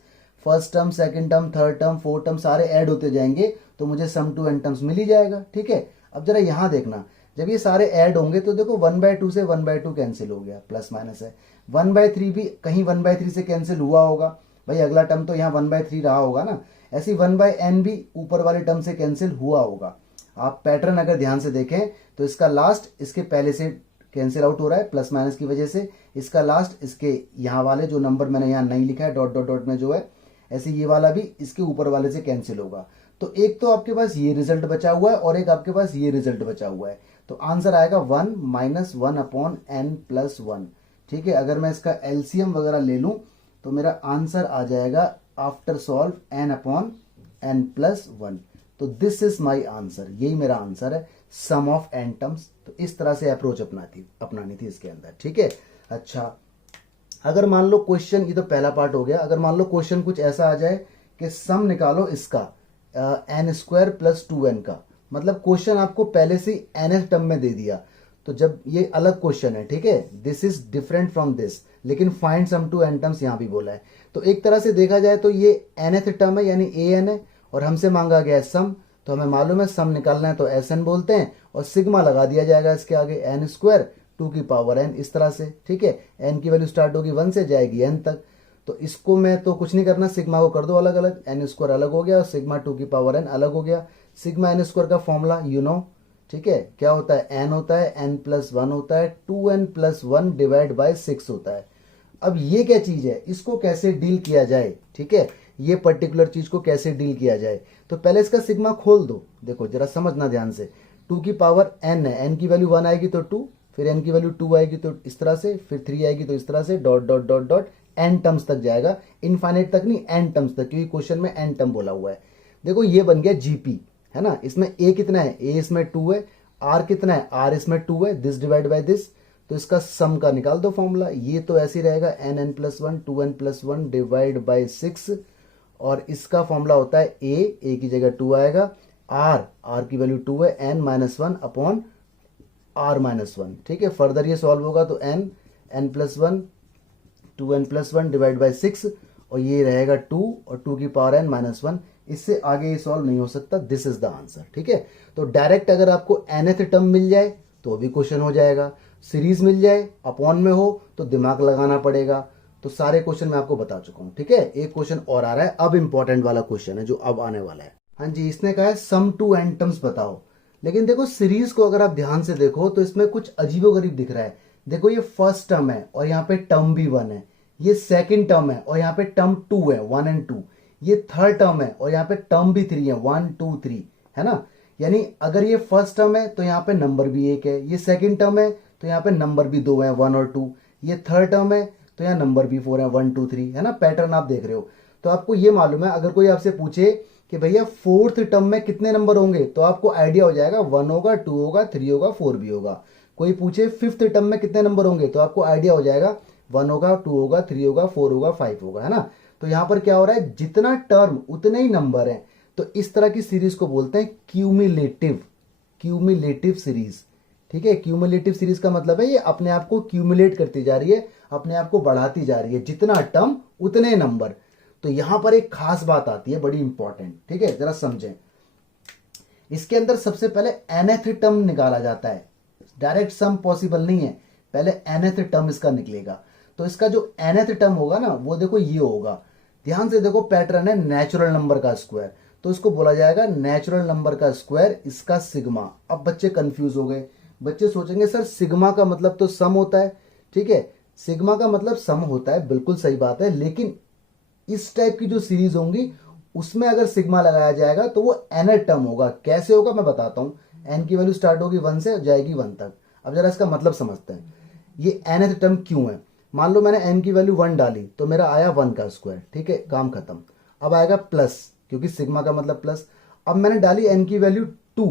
first term, second term, third term, fourth term, सारे ऐड होते जाएंगे तो मुझे सम टू n टर्म्स मिल ही जाएगा, ठीक है। अब जरा यहां देखना, जब ये सारे ऐड होंगे तो देखो 1/2 से 1/2 कैंसिल हो गया, प्लस माइनस है, 1/3 भी कहीं 1/3 से कैंसिल हुआ होगा भाई, अगला टर्म तो यहाँ 1/3 रहा होगा ना, ऐसी 1/n भी ऊपर वाले टर्म से कैंसिल हुआ होगा। आप पैटर्न अगर ध्यान से देखें तो इसका लास्ट इसके पहले से कैंसिल आउट हो रहा है प्लस माइनस की वजह से, इसका लास्ट इसके यहाँ वाले जो नंबर मैंने यहाँ नहीं लिखा है डॉट डॉट डॉट में जो है, ऐसे ये वाला भी इसके ऊपर वाले से कैंसिल होगा। तो एक तो आपके पास ये रिजल्ट बचा हुआ है और एक आपके पास ये रिजल्ट बचा हुआ है, तो आंसर आएगा 1 - 1/n+1, ठीक है। अगर मैं इसका एलसीएम वगैरह ले लूं तो मेरा आंसर आ जाएगा आफ्टर सॉल्व n/n+1। तो दिस इज माई आंसर, यही मेरा आंसर है, सम ऑफ n टर्म्स। तो इस तरह से अप्रोच अपनानी थी इसके अंदर, ठीक है। अच्छा, अगर मान लो क्वेश्चन, ये तो पहला पार्ट हो गया, अगर मान लो क्वेश्चन कुछ ऐसा आ जाए कि सम निकालो इसका n² + 2n का, मतलब क्वेश्चन आपको पहले से nth टर्म में दे दिया, तो जब ये अलग क्वेश्चन है, ठीक है, this is different from this, लेकिन find sum to n terms यहां भी बोला है, तो एक तरह से देखा जाए तो ये nth टर्म है यानी an है, और हमसे मांगा गया है सम, तो हमें मालूम है सम निकालना है तो sn बोलते हैं, और सिग्मा लगा दिया जाएगा इसके आगे, n² 2n, इस तरह से, ठीक है। n की वैल्यू स्टार्ट होगी 1 से, जाएगी n तक, तो इसको मैं तो कुछ नहीं करना, सिग्मा को कर दो अलग अलग, n² अलग हो गया और सिग्मा 2n अलग हो गया। सिग्मा n² का फॉर्मूला यू नो, ठीक है, क्या होता है, n होता है, n+1 होता है, 2n+1 डिवाइड बाय 6 होता है। अब ये क्या चीज है, इसको कैसे डील किया जाए, ठीक है, ये पर्टिकुलर चीज को कैसे डील किया जाए, तो पहले इसका सिग्मा खोल दो, देखो जरा समझना ध्यान से, 2n है, n की वैल्यू 1 आएगी तो 2, फिर n की वैल्यू 2 आएगी तो इस तरह से, फिर 3 आएगी तो इस तरह से, dot dot dot dot n terms तक जाएगा, इनफाइनाइट तक नहीं, n टर्म्स तक, क्योंकि क्वेश्चन में n टर्म बोला हुआ है। देखो ये बन गया जीपी, है ना, इसमें a कितना है, a इसमें 2 है, r कितना है, r इसमें 2 है, दिस डिवाइड बाय दिस, तो इसका सम का निकाल दो फॉर्मूला, ये तो ऐसे ही रहेगा n+1 2n+1 डिवाइड बाय 6, और इसका फॉर्मूला होता है a की जगह 2 आएगा, r की वैल्यू 2 है, n-1/r-1, ठीक है। फर्दर ये सॉल्व होगा तो n+1 2n+1 डिवाइड बाय 6, और ये रहेगा 2 और 2n-1, इससे आगे ये सॉल्व नहीं हो सकता, दिस इज द आंसर, ठीक है। तो डायरेक्ट अगर आपको nth टर्म मिल जाए तो भी क्वेश्चन हो जाएगा, सीरीज मिल जाए अपॉन में हो तो दिमाग लगाना पड़ेगा, तो सारे क्वेश्चन मैं आपको बता चुका हूं, ठीक है। एक क्वेश्चन और आ रहा है, अब इंपॉर्टेंट वाला क्वेश्चन है जो अब आने वाला है। हाँ जी, इसने कहा है सम टू n टर्म्स बताओ, लेकिन देखो सीरीज को अगर आप ध्यान से देखो तो इसमें कुछ अजीबोगरीब दिख रहा है। देखो ये फर्स्ट टर्म है और यहाँ पे टर्म भी 1 है, ये सेकंड टर्म है और यहाँ पे टर्म 2 है, 1 और 2, ये थर्ड टर्म है और यहाँ पे टर्म भी 3 है, 1 2 3, है ना। यानी अगर ये फर्स्ट टर्म है तो यहाँ पे नंबर भी 1 है, ये सेकंड टर्म है तो यहाँ पे नंबर भी 2 है, 1 और 2, ये थर्ड टर्म है तो यहाँ नंबर भी 4 है, 1 2 3, है ना। पैटर्न आप देख रहे हो, तो आपको ये मालूम है, अगर कोई आपसे पूछे कि भैया फोर्थ टर्म में कितने नंबर होंगे तो आपको आइडिया हो जाएगा, 1 होगा, 2 होगा, 3 होगा, 4 भी होगा। कोई पूछे फिफ्थ टर्म में कितने नंबर होंगे तो आपको आइडिया हो जाएगा, 1 होगा, 2 होगा, 3 होगा, 4 होगा, 5 होगा, है ना। तो यहां पर क्या हो रहा है, जितना टर्म उतने ही नंबर हैं, तो इस तरह की सीरीज को बोलते हैं क्यूमुलेटिव सीरीज, ठीक है, क्यूमुलेटिव सीरीज का मतलब है ये अपने आप को क्यूमुलेट करती जा रही है, अपने आप को बढ़ाती जा रही है, जितना टर्म उतने नंबर। तो यहां पर एक खास बात आती है बड़ी इंपॉर्टेंट, ठीक है, जरा समझें। इसके अंदर सबसे पहले nth टर्म निकाला जाता है, डायरेक्ट सम पॉसिबल नहीं है, पहले nth टर्म इसका निकलेगा। तो इसका जो nth टर्म होगा ना वो देखो ये होगा, ध्यान से देखो, पैटर्न है नेचुरल नंबर का स्क्वायर, तो इसको बोला जाएगा नेचुरल नंबर का स्क्वायर, इसका सिग्मा। अब बच्चे कंफ्यूज हो गए, बच्चे सोचेंगे सर सिग्मा का मतलब तो सम होता है, ठीक है, सिग्मा का मतलब सम होता है, बिल्कुल सही बात है, लेकिन इस टाइप की जो सीरीज होंगी उसमें अगर सिग्मा लगाया जाएगा तो वो nth टर्म होगा। कैसे होगा मैं बताता हूं। n की वैल्यू स्टार्ट होगी 1 से जाएगी 1 तक। अब जरा इसका मतलब समझते हैं, ये nth टर्म क्यों है। मान लो मैंने n की वैल्यू 1 डाली तो मेरा आया 1 का स्क्वायर, ठीक है, काम खत्म। अब आएगा प्लस, क्योंकि सिग्मा का मतलब प्लस। अब मैंने डाली n की वैल्यू 2,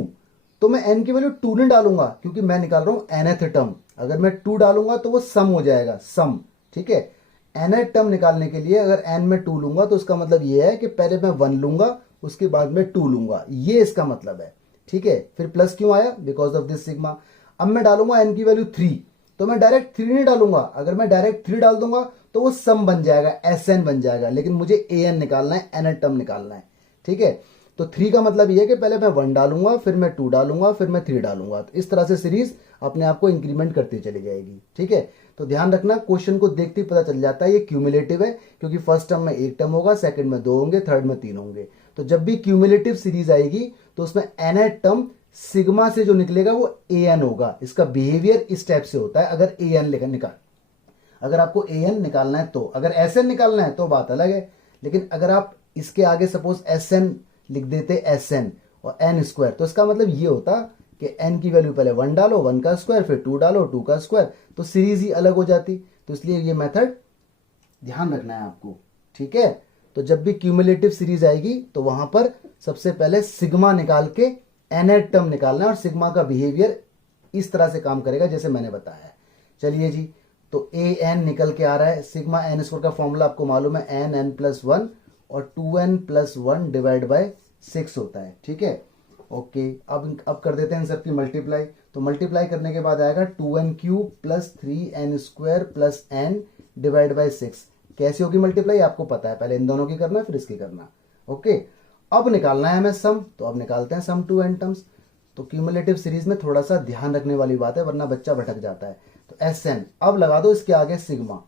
तो मैं n की वैल्यू 2 नहीं डालूंगा, क्योंकि मैं निकाल रहा हूं nth टर्म। अगर मैं 2 डालूंगा तो वो सम हो जाएगा, सम, ठीक है। nth टर्म निकालने के लिए अगर n में 2 लूंगा तो उसका मतलब ये है कि पहले मैं 1 लूंगा उसके बाद में 2 लूंगा, ये इसका मतलब है, ठीक है। फिर प्लस क्यों आया, बिकॉज ऑफ दिस सिग्मा। अब मैं डालूंगा n की वैल्यू 3, तो मैं डायरेक्ट 3 नहीं डालूंगा, अगर मैं डायरेक्ट 3 डाल दूंगा तो वो सम बन जाएगा, Sn बन जाएगा, लेकिन मुझे an निकालना है, nth टर्म निकालना है, ठीक है। तो 3 का मतलब ये है कि पहले मैं 1 डालूंगा, फिर मैं 2 डालूंगा, फिर मैं 3 डालूंगा। तो इस तरह से सीरीज अपने आप को इंक्रीमेंट करती चली जाएगी, ठीक है। तो ध्यान रखना, क्वेश्चन को देखते ही पता चल जाता है ये क्यूमुलेटिव है, क्योंकि फर्स्ट टर्म में 1 टर्म होगा, सेकंड में 2 होंगे, थर्ड में 3 होंगे। तो जब भी क्यूमुलेटिव सीरीज आएगी तो उसमें nth टर्म सिग्मा से जो निकलेगा वो an होगा। इसका बिहेवियर इस टाइप से होता है। अगर an लेकर निकाल, अगर आपको an निकालना है तो, अगर Sn निकालना है तो बात अलग है, लेकिन अगर आप इसके आगे सपोज Sn लिख देते, Sn और n स्क्वायर, तो इसका मतलब ये होता कि n की वैल्यू पहले 1 डालो, 1 का स्क्वायर, फिर 2 डालो, 2 का स्क्वायर, तो सीरीज ही अलग हो जाती। तो इसलिए ये मेथड ध्यान रखना है आपको, ठीक है। तो जब भी क्यूमुलेटिव सीरीज आएगी तो वहां पर सबसे पहले सिग्मा निकाल के nth टर्म निकालना है, और सिग्मा का बिहेवियर इस तरह से काम करेगा जैसे मैंने बताया। चलिए जी, तो an निकल के आ रहा है, सिग्मा n स्क्वायर का फॉर्मूला आपको मालूम है, n+1 और 2n+1 डिवाइड बाय 6 होता है, ठीक है। ओके, अब कर देते हैं इन सबकी मल्टीप्लाई। तो मल्टीप्लाई करने के बाद आएगा 2n³ plus 3n² plus n divide by 6। कैसी होगी मल्टीप्लाई आपको पता है, पहले इन दोनों की करना फिर इसकी करना। ओके, अब निकालना है हमें सम, तो अब निकालते हैं सम टू n टर्म्स। तो क्यूमुलेटिव सीरीज में थोड़ा सा ध्यान रखने वाली बात है, वरना बच्चा भटक जाता है। तो Sn, अब लगा दो इसके आगे sigma,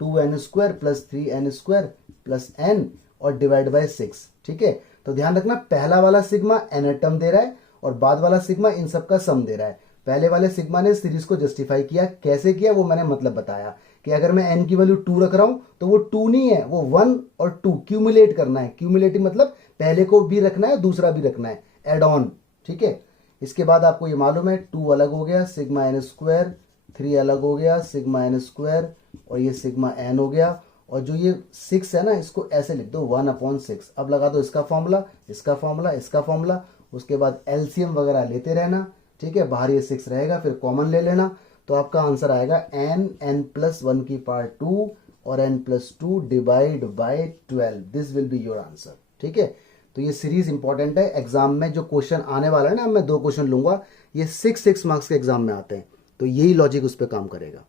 2n² plus 3n² plus n और डिवाइड बाय 6, ठीक है। तो ध्यान रखना, पहला वाला सिग्मा nth टर्म दे रहा है और बाद वाला सिग्मा इन सब का सम दे रहा है। पहले वाले सिग्मा ने सीरीज को जस्टिफाई किया, कैसे किया वो मैंने मतलब बताया कि अगर मैं n की वैल्यू 2 रख रहा हूं तो वो 2 नहीं है, वो 1 और 2 क्यूमुलेट करना है। क्यूमुलेटिव मतलब पहले को भी रखना है दूसरा भी रखना है, एड ऑन, ठीक है। इसके बाद आपको ये मालूम है 2 अलग हो गया, सिग्मा n², 3 अलग हो गया, सिग्मा n² और ये सिग्मा n हो गया, और जो ये 6 है ना इसको ऐसे लिख दो 1/6। अब लगा दो इसका फॉर्मूला, इसका फॉर्मूला, इसका फॉर्मूला, उसके बाद एलसीएम वगैरह लेते रहना, ठीक है। बाहर ये 6 रहेगा, फिर कॉमन ले लेना, तो आपका आंसर आएगा n+1 की पावर 2 और n+2 divide by 12। This will be your answer, ठीक है। तो ये सीरीज इंपॉर्टेंट है, एग्जाम में जो क्वेश्चन आने वाला है ना, मैं 2 क्वेश्चन लूंगा, ये 6 मार्क्स के एग्जाम में आते हैं, तो यही लॉजिक उस पर काम करेगा।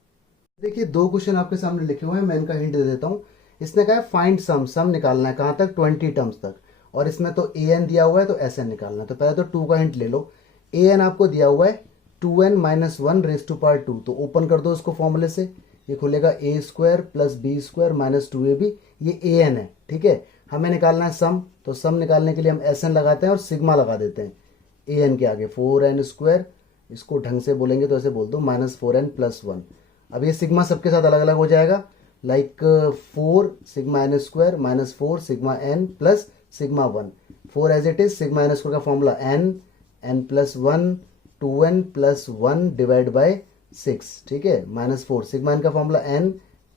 देखिए 2 क्वेश्चन आपके सामने लिखे हुए हैं, मैं इनका हिंट दे देता हूं। इसने कहा है फाइंड सम, सम निकालना है, कहां तक, 20 टर्म्स तक, और इसमें तो an दिया हुआ है तो Sn निकालना है। तो पहले तो 2 का हिंट ले लो। an आपको दिया हुआ है 2n-1 रेज टू पावर 2, तो ओपन कर दो इसको फॉर्मूले से, ये खुलेगा a² plus b² minus 2ab, ये an है, ठीक है। हमें निकालना है सम, तो सम निकालने के लिए हम Sn लगाते हैं और सिग्मा लगा देते हैं an के आगे, 4n², इसको ढंग से बोलेंगे तो ऐसे बोल दो -4n+1। अब ये सिग्मा सबके साथ अलग अलग हो जाएगा, like 4 sigma n² minus 4 sigma n plus sigma 1, 4 as it is, sigma n² का formula n+1 2n plus 1 divide by 6, ठीक है, -4 सिग्मा n का फॉर्मूला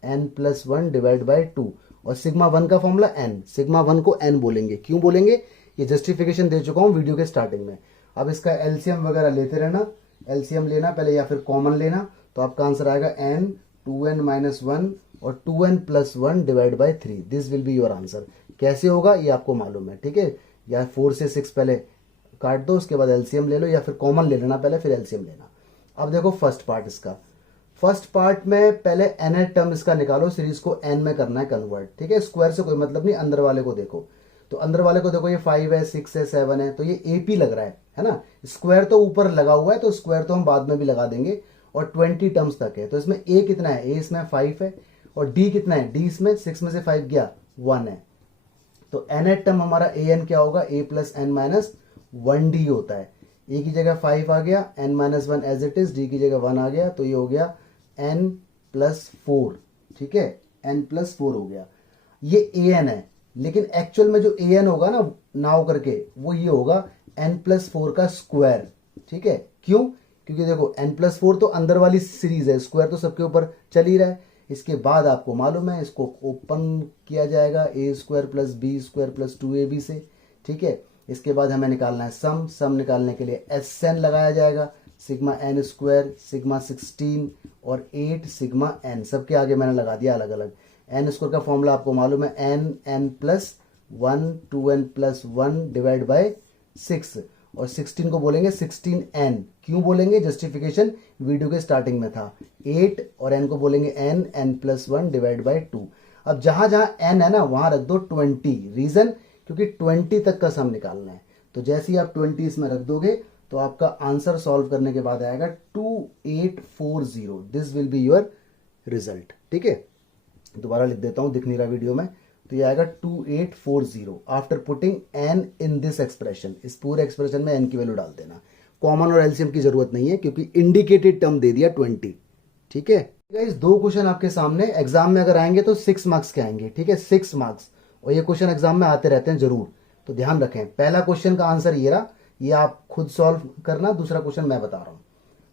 n+1 डिवाइड बाय 2, और सिग्मा 1 का फॉर्मूला n। सिग्मा 1 को n बोलेंगे, क्यों बोलेंगे ये जस्टिफिकेशन दे चुका हूं वीडियो के स्टार्टिंग में। अब इसका एलसीएम वगैरह लेते रहना, एलसीएम लेना पहले या फिर कॉमन लेना, तो आपका आंसर आएगा n 2n-1 और 2n+1 divide by 3। This will be your answer. कैसे होगा ये आपको मालूम है, ठीक है। या 4 से 6 पहले काट दो, उसके बाद एलसीएम ले लो, या फिर कॉमन ले लेना पहले फिर एलसीएम लेना। अब देखो फर्स्ट पार्ट इसका, फर्स्ट पार्ट में पहले nth टर्म इसका निकालो, सीरीज को n में करना है कन्वर्ट, ठीक है। स्क्वायर से कोई मतलब नहीं, अंदर वाले को देखो, तो अंदर वाले को देखो, ये 5 है, 6 है, 7 है, तो ये AP लग रहा है ना। स्क्वायर तो ऊपर लगा हुआ है, तो स्क्वायर तो हम बाद में भी लगा देंगे, और 20 टर्म्स तक है। तो इसमें A कितना है, A इसमें 5 है, और D कितना है, D इसमें 6 में से 5 गया 1 है। तो nth टर्म हमारा an क्या होगा, a plus N minus 1d होता है। a की जगह 5 आ गया, n minus 1 as it is, d की जगह 1 आ गया, तो ये हो गया n प्लस 4, ठीक है, n प्लस 4 हो गया। ये an है, लेकिन एक्चुअल में जो an होगा ना नाव करके, वो ये होगा n प्लस 4 का स्क्वायर, ठीक है। क्यों, क्योंकि देखो n प्लस 4 तो अंदर वाली सीरीज है, स्क्वायर तो सबके ऊपर चल ही रहा है। इसके बाद आपको मालूम है, इसको ओपन किया जाएगा a square plus b square plus 2ab से, ठीक है। इसके बाद हमें निकालना है सम निकालने के लिए SN लगाया जाएगा, सिग्मा n स्क्वायर, सिग्मा 16 और 8 सिग्मा n, सबके आगे मैंने लगा दिया अलग अलग। n स्क्वायर का फॉर्मूला आपको मालूम है, n plus 1 2n plus 1 divide by 6, और 16 को बोलेंगे 16n। क्यों बोलेंगे, जस्टिफिकेशन वीडियो के स्टार्टिंग में था। 8 और n को बोलेंगे n प्लस 1 डिवाइड बाय 2। अब जहां जहां n है ना वहां रख दो 20, रीजन क्योंकि 20 तक का सम निकालना है। तो जैसे ही आप 20 इसमें रख दोगे तो आपका आंसर सॉल्व करने के बाद आएगा 2840, this will be your result, ठीक है। दोबारा लिख देता हूं, दिख नहीं रहा वीडियो में, तो ये आएगा 2840 after putting n in this expression. इस पूरे एक्सप्रेशन में n की वैल्यू डाल देना, कॉमन और एलसीएम की जरूरत नहीं है क्योंकि इंडिकेटेड टर्म दे दिया 20, ठीक है। गाइस 2 क्वेश्चन आपके सामने, एग्जाम में अगर आएंगे तो 6 मार्क्स के आएंगे, ठीक है, 6 मार्क्स, और ये क्वेश्चन एग्जाम में आते रहते हैं जरूर, तो ध्यान रखें। पहला क्वेश्चन का आंसर ये रहा, ये आप खुद सॉल्व करना, दूसरा क्वेश्चन मैं बता रहा हूं।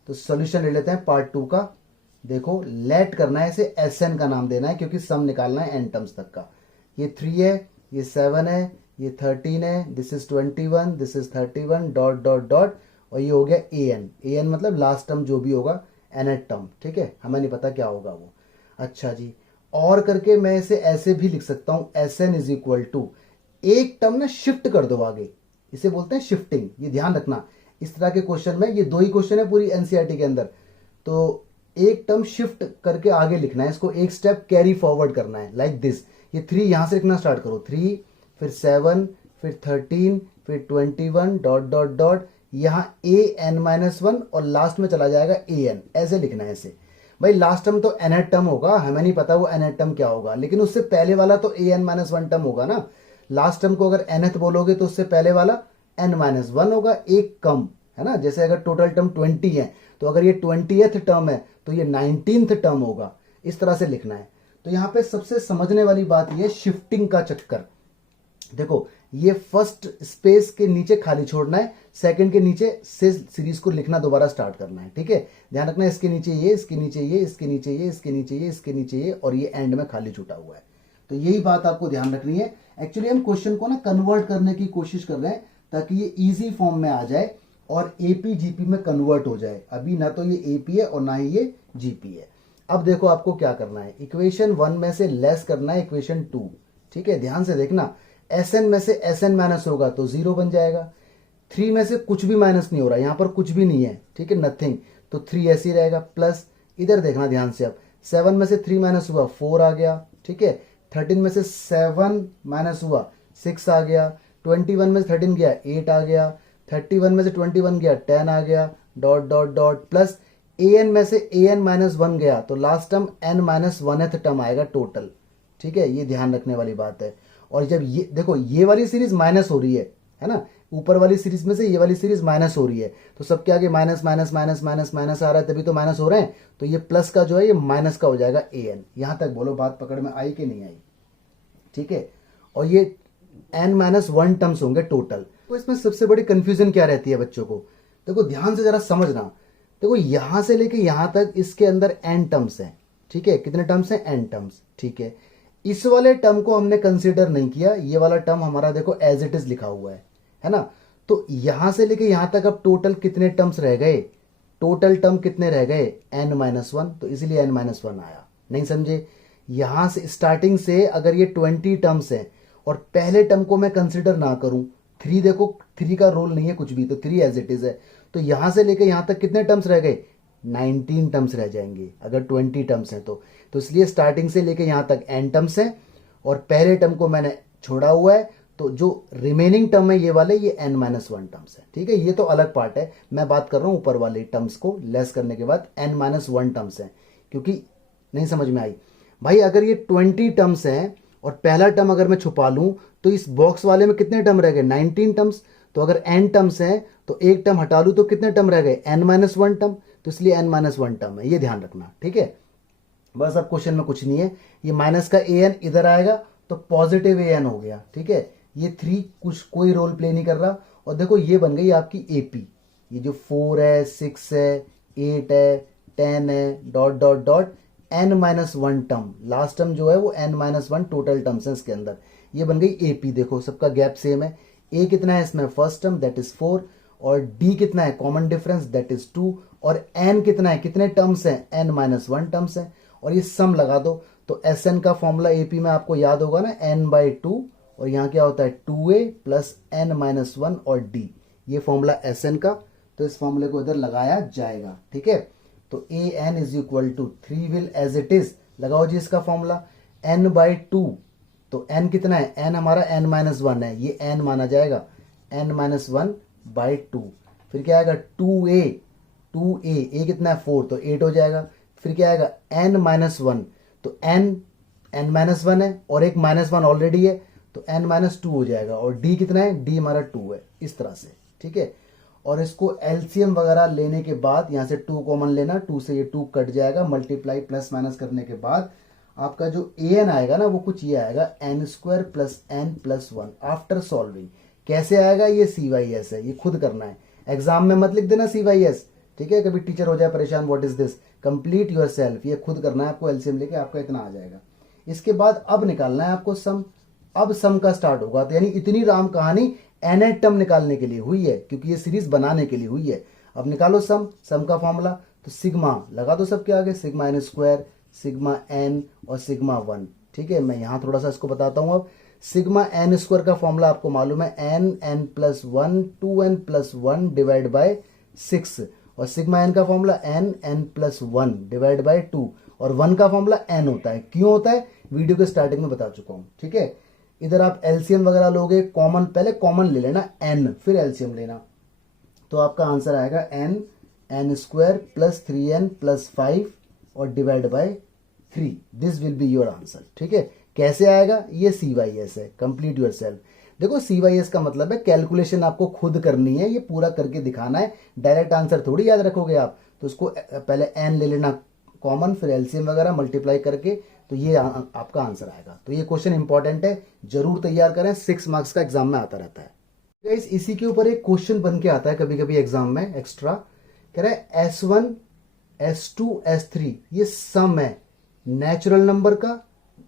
तो सोल्यूशन ले लेते हैं पार्ट 2 का। देखो लेट करना है, इसे SN का नाम देना है क्योंकि सम निकालना है n टर्म्स तक का। ये 3 है, ये 7 है, ये 13 है, this is 21, this is 31 dot dot dot, और ये हो गया an मतलब लास्ट टर्म जो भी होगा nth टर्म, ठीक है, हमें नहीं पता क्या होगा वो। अच्छा जी, और करके मैं इसे ऐसे भी लिख सकता हूं, SN इज इक्वल टू, एक टर्म ना शिफ्ट कर दो आगे, इसे बोलते हैं शिफ्टिंग, ये ध्यान रखना। इस तरह के क्वेश्चन में, ये 2 ही क्वेश्चन है पूरी एनसीईआरटी के अंदर, तो एक टर्म शिफ्ट करके आगे लिखना है, इसको एक स्टेप कैरी फॉरवर्ड करना है, लाइक दिस। ये 3 यहां से लिखना स्टार्ट करो, 3 फिर 7 फिर 13 फिर 21 डॉट डॉट डॉट, यहां an-1 और लास्ट में चला जाएगा an, ऐसे लिखना है इसे। भाई लास्ट टर्म तो nth टर्म होगा, हमें नहीं पता वो nth टर्म क्या होगा, लेकिन उससे पहले वाला तो an-1 टर्म होगा ना। लास्ट टर्म को अगर nth बोलोगे तो उससे पहले वाला n-1 होगा, एक कम, है ना। जैसे अगर टोटल टर्म 20 है तो अगर ये 20th टर्म है तो ये 19th टर्म होगा, इस तरह से लिखना है। तो यहां पे सबसे समझने वाली बात ये शिफ्टिंग का चक्कर। देखो ये फर्स्ट स्पेस के नीचे खाली छोड़ना है, सेकंड के नीचे से सीरीज को लिखना दोबारा स्टार्ट करना है, ठीक है। ध्यान रखना, इसके नीचे ये, इसके नीचे ये, इसके नीचे ये, इसके नीचे ये, इसके नीचे ये, और ये एंड में खाली छूटा हुआ है। तो यही बात आपको ध्यान रखनी है। एक्चुअली हम क्वेश्चन को ना कन्वर्ट करने की कोशिश कर रहे हैं ताकि ये इजी फॉर्म में आ जाए और एपी जीपी में कन्वर्ट हो जाए। अभी ना तो ये एपी है और ना ही ये जीपी है। अब देखो आपको क्या करना है, इक्वेशन 1 में से लेस करना है इक्वेशन 2, ठीक है। ध्यान से देखना, SN में से SN माइनस होगा तो 0 बन जाएगा। 3 में से कुछ भी माइनस नहीं हो रहा, यहां पर कुछ भी नहीं है, ठीक है, नथिंग, तो 3 ऐसे ही रहेगा। प्लस इधर देखना ध्यान से, अब 7 में से 3 माइनस हुआ 4 आ गया, ठीक है। 13 में से 7 माइनस हुआ 6 आ गया। 21 में से 13 गया 8 आ गया। 31 में से 21 गया 10 आ गया, dot dot dot. Plus an में से an-1 गया तो लास्ट टर्म n-1th टर्म आएगा टोटल, ठीक है। ये ध्यान रखने वाली बात है। और जब ये देखो ये वाली सीरीज माइनस हो रही है ना, ऊपर वाली सीरीज में से ये वाली सीरीज माइनस हो रही है, तो सबके आगे minus minus minus minus minus आ रहा है, तभी तो माइनस हो रहे हैं। तो ये प्लस का जो है ये माइनस का हो जाएगा an। यहां तक बोलो बात पकड़ में आई कि नहीं आई, ठीक है। और ये n-1 टर्म्स होंगे टोटल। तो इसमें सबसे बड़ी कंफ्यूजन क्या रहती है बच्चों को, देखो ध्यान से जरा समझना। देखो यहां से लेके यहां तक इसके अंदर n टर्म्स हैं, ठीक है। कितने टर्म्स हैं, n टर्म्स, ठीक है। इस वाले टर्म को हमने कंसीडर नहीं किया, ये वाला टर्म हमारा देखो एज इट इज लिखा हुआ है ना। तो यहां से लेके यहां तक अब टोटल कितने टर्म्स रह गए, टोटल टर्म कितने रह गए, n-1, तो इसीलिए n-1 आया। नहीं समझे, यहां से स्टार्टिंग से अगर ये 20 टर्म्स हैं और पहले टर्म को मैं कंसीडर ना करूं, 3 देखो 3 का रोल नहीं है कुछ भी, तो 3 एज इट इज है। तो यहां से लेके यहां तक कितने टर्म्स रह गए, 19 टर्म्स रह जाएंगे अगर 20 टर्म्स हैं तो इसलिए स्टार्टिंग से लेके यहाँ तक n टर्म्स हैं और पहले टर्म को मैंने छोड़ा हुआ है, तो जो रिमेनिंग टर्म है ये वाले ये n-1 टर्म्स है। ठीक है, ये तो अलग पार्ट है, मैं बात कर रहा हूँ ऊपर वाले टर्म्स को लेस करने के बाद n-1 टर्म्स हैं, क्योंकि नहीं समझ में आई भाई। अगर ये 20 टर्म्स हैं और पहला टर्म अगर मैं छुपा लूँ तो इस बॉक्स वाले में कितने टर्म रह गए? 19 टर्म्स। तो अगर n टर्म्स हैं तो एक टर्म हटा लूँ तो कितने टर्म रह गए? n-1 term. तो इसलिए n-1 टर्म है, ये ध्यान रखना। ठीक है, बस अब क्वेश्चन में कुछ नहीं है, ये माइनस का an इधर आएगा तो पॉजिटिव an हो गया। ठीक है, ये 3 कुछ कोई रोल प्ले नहीं कर रहा। और देखो ये बन गई आपकी एपी, ये जो 4 है, 6 है, 8 है, 10 है, dot dot dot n-1 term, last term जो है वो n-1 टोटल टर्म्स है इसके अंदर, ये बन गई एपी। देखो सबका गैप सेम है, a कितना है इसमें? फर्स्ट टर्म दैट इज 4, और d कितना है? कॉमन डिफरेंस दैट इज 2, और n कितना है? कितने टर्म्स हैं? n-1 टर्म्स हैं, और ये सम लगा दो तो Sn का फॉर्मूला एपी में आपको याद होगा ना, n/2, और यहाँ क्या होता है 2a प्लस n-1 और d, ये फॉर्मूला Sn का। तो इस फॉर्मूले को इधर लगाया जाएगा। ठीक है, तो an is equal to 3 will as it is, लगाओ जी इसका फॉर्मूला n/2, तो n कितना है? n हमारा n-1 है, ये n माना जाएगा n-1/2। फिर क्या आएगा? 2a a कितना है? 4, तो 8 हो जाएगा। फिर क्या आएगा? n-1, तो n-1 है और एक -1 ऑलरेडी है, तो n-2 हो जाएगा। और d कितना है? d हमारा 2 है, इस तरह से। ठीक है, और इसको एलसीएम वगैरह लेने के बाद यहाँ से 2 कॉमन लेना, 2 से ये 2 कट जाएगा, मल्टीप्लाई प्लस माइनस करने के बाद आपका जो an आएगा ना वो कुछ ये आएगा n² plus n plus 1 after solving. कैसे आएगा? ये CYS है, ये खुद करना है, एग्जाम में मत लिख देना CYS। ठीक है, कभी टीचर हो जाए परेशान, what is this, complete your self, ये खुद करना है आपको, एलसीएम लेके आपका इतना आ जाएगा। इसके बाद अब निकालना है आपको सम, अब सम का स्टार्ट होगा। तो यानी इतनी राम कहानी nth टर्म निकालने के लिए हुई है, क्योंकि ये सीरीज बनाने के लिए हुई है। अब निकालो सम का फॉर्मूला, तो सिग्मा लगा दो सबके आगे, सिग्मा n², सिग्मा n और सिग्मा 1। ठीक है, मैं यहाँ थोड़ा सा इसको बताता हूँ। अब सिग्मा n² का फॉर्मूला आपको मालूम है, n+1 2n+1 डिवाइड बाय 6, और सिग्मा n का फॉर्मूला n+1 डिवाइड बाय 2, और 1 का फॉर्मूला n होता है। क्यों होता है? वीडियो के स्टार्टिंग में बता चुका हूँ। ठीक है, इधर आप एलसीएम वगैरह लोगे, कॉमन पहले कॉमन ले लेना n, फिर एलसीएम लेना, तो आपका आंसर आएगा n² प्लस 3n प्लस 5 और divide by 3, this will be your answer. ठीक है, कैसे आएगा? ये CYS है, कंप्लीट योर सेल्फ। देखो CYS का मतलब है कैलकुलेशन आपको खुद करनी है, ये पूरा करके दिखाना है, डायरेक्ट आंसर थोड़ी याद रखोगे आप। तो उसको पहले n ले लेना कॉमन, फिर एलसीएम वगैरह मल्टीप्लाई करके, तो ये आपका आंसर आएगा। तो ये क्वेश्चन इंपॉर्टेंट है, जरूर तैयार करें, 6 मार्क्स का एग्जाम में आता रहता है। गाइस इसी के ऊपर एक क्वेश्चन बन के आता है कभी कभी एग्जाम में एक्स्ट्रा, कह रहा है S1 S2 S3 ये सम है नेचुरल नंबर का,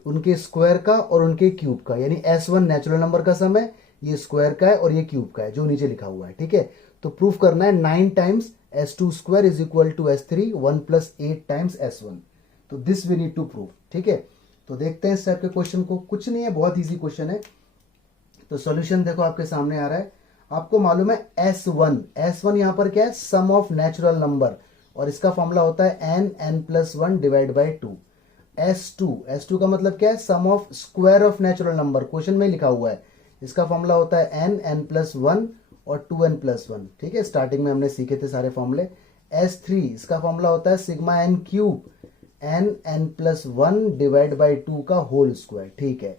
उनके स्क्वायर का और उनके क्यूब का। यानी S1 नेचुरल नंबर का सम है, ये स्क्वायर का है और ये क्यूब का है, जो नीचे लिखा हुआ है। ठीक है, तो प्रूफ करना है 9 times S2² is equal to S3, 1 प्लस 8 टाइम्स S1। तो this we need to prove. ठीक है, तो देखते हैं इस टाइप के क्वेश्चन को। कुछ नहीं है, बहुत इजी क्वेश्चन है। तो सॉल्यूशन देखो आपके सामने आ रहा है। आपको मालूम है S1 यहां पर क्या है? सम ऑफ नेचुरल नंबर, और इसका फॉर्मूला होता है n+1 डिवाइड बाय 2। S2 का मतलब क्या है? Sum of square of natural number, question में लिखा हुआ है, इसका फॉर्मूला होता है n+1 और 2n+1। ठीक है, स्टार्टिंग में हमने सीखे थे सारे फॉर्मूले। S3 इसका फॉर्मूला होता है sigma n cube, n+1 divide by 2 का होल स्क्वायर। ठीक है,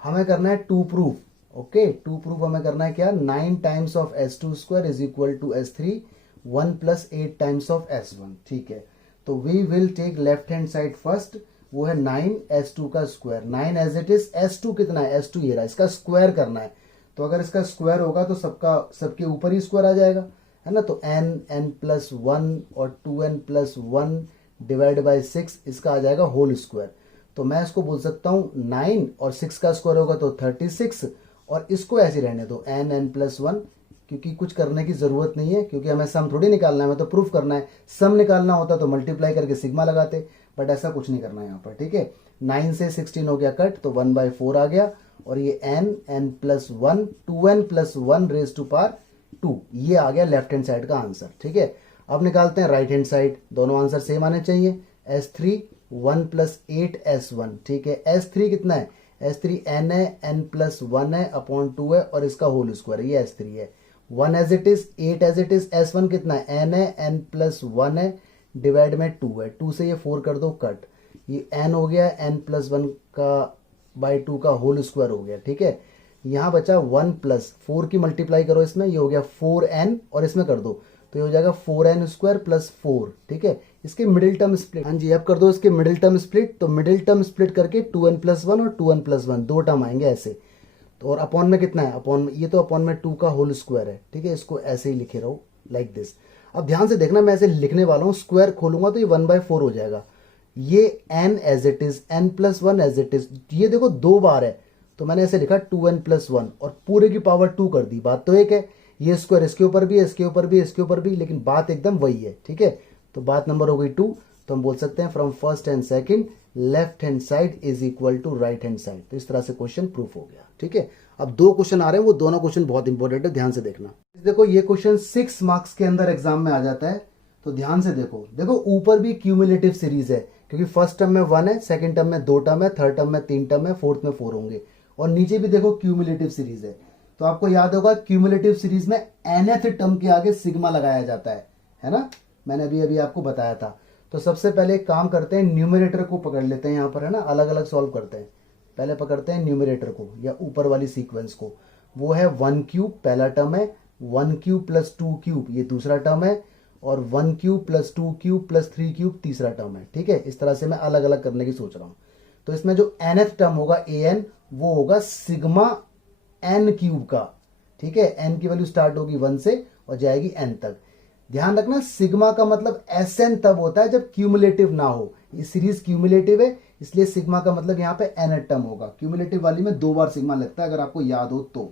हमें करना है 2 प्रूफ। ओके, 2 प्रूफ हमें करना है क्या? 9 times of S2² is equal to S3, 1 प्लस 8 टाइम्स ऑफ S1। ठीक है, तो we will take left hand side first, वो है 9 S2 का square, 9 as it is. S2 कितना है? S2 ये रहा, इसका स्क्वायर करना है। तो अगर इसका स्क्वायर होगा तो सबके ऊपर ही स्क्वायर आ जाएगा, है ना। तो n+1 और 2n+1 डिवाइड बाय 6, इसका आ जाएगा होल स्क्वायर। तो मैं इसको बोल सकता हूं 9 और 6 का स्क्वायर होगा तो 36, और इसको ऐसे रहने दो n+1, क्योंकि कुछ करने की जरूरत नहीं है, क्योंकि हमें सम थोड़ी निकालना है, हमें तो प्रूफ करना है। सम निकालना होता तो मल्टीप्लाई करके सिग्मा लगाते, बट ऐसा कुछ नहीं करना है यहाँ पर। ठीक है, 9 से 16 हो गया कट, तो 1/4 आ गया, और ये n+1 2n+1 raise to power 2, ये आ गया लेफ्ट हैंड साइड का आंसर। ठीक है, अब निकालते हैं राइट हैंड साइड, दोनों आंसर सेम आने चाहिए। S3 1 प्लस 8S1, ठीक है। S3 कितना है, S3 n है, n प्लस 1 है अपॉन 2 है और इसका होल स्क्वायर है, ये S3 है। 1 as it is, 8 as it is, S1 कितना है, n है, n प्लस 1 है डिवाइड में 2 है, 2 से ये 4 कर दो कट, ये n हो गया, n प्लस 1 का बाई 2 का होल स्क्वायर हो गया, ठीक है। यहाँ बचा 1 प्लस 4 की मल्टीप्लाई करो इसमें, ये हो गया 4n और इसमें कर दो तो ये हो जाएगा 4n स्क्वायर प्लस 4, ठीक है। इसके मिडिल टर्म स्प्लिट, हाँ जी अब कर दो इसके मिडिल टर्म स्प्लिट, तो मिडिल टर्म स्प्लिट करके 2n प्लस 1 और 2n प्लस 1 दो टर्म आएंगे ऐसे। तो और अपॉन में कितना है, अपॉन में ये तो अपॉन में 2 का होल स्क्वायर है, ठीक है। इसको ऐसे ही लिखे रहो लाइक दिस। अब ध्यान से देखना, मैं ऐसे लिखने वाला हूँ, स्क्वायर खोलूंगा तो ये 1/4 हो जाएगा। ये n as it is, n plus 1 as it is, ये देखो 2 बार है तो मैंने ऐसे लिखा 2n प्लस 1 और पूरे की पावर 2 कर दी। बात तो एक है, ये स्क्वायर इसके ऊपर भी है, इसके ऊपर भी, इसके ऊपर भी, लेकिन बात एकदम वही है, ठीक है। तो बात नंबर हो गई 2। तो हम बोल सकते हैं from first and second left hand side is equal to right hand side. तो इस तरह से क्वेश्चन प्रूफ हो गया, ठीक है। अब 2 क्वेश्चन आ रहे हैं, वो दोनों क्वेश्चन बहुत इंपॉर्टेंट है, ध्यान से देखना। देखो ये क्वेश्चन 6 मार्क्स के अंदर एग्जाम में आ जाता है, तो ध्यान से देखो। देखो ऊपर भी क्यूमुलेटिव सीरीज है, क्योंकि फर्स्ट टर्म में 1 है, सेकंड टर्म में 2 टर्म है, थर्ड टर्म में 3 टर्म है, फोर्थ में 4 होंगे। और नीचे भी देखो क्यूमुलेटिव सीरीज है। तो आपको याद होगा क्यूमुलेटिव सीरीज में nth टर्म के आगे सिग्मा लगाया जाता है ना, मैंने अभी अभी आपको बताया था। तो सबसे पहले एक काम करते हैं, न्यूमरेटर को पकड़ लेते हैं यहाँ पर, है ना, अलग अलग सॉल्व करते हैं। पहले पकड़ते हैं न्यूमरेटर को या ऊपर वाली सीक्वेंस को, वो है 1 क्यूब पहला टर्म है, 1 क्यूब प्लस 2 क्यूब ये दूसरा टर्म है, और 1 cube plus 2 cube plus 3 cube तीसरा टर्म है, ठीक है। इस तरह से मैं अलग अलग करने की सोच रहा हूँ। तो इसमें जो nth टर्म होगा an, वो होगा सिग्मा n क्यूब का, ठीक है। n की वैल्यू स्टार्ट होगी 1 से और जाएगी n तक। ध्यान रखना सिग्मा का मतलब Sn तब होता है जब क्यूमुलेटिव ना हो। ये सीरीज क्यूमुलेटिव है, इसलिए सिग्मा का मतलब यहाँ पे nth टर्म होगा। क्यूमुलेटिव वाली में 2 बार सिग्मा लगता है, अगर आपको याद हो तो,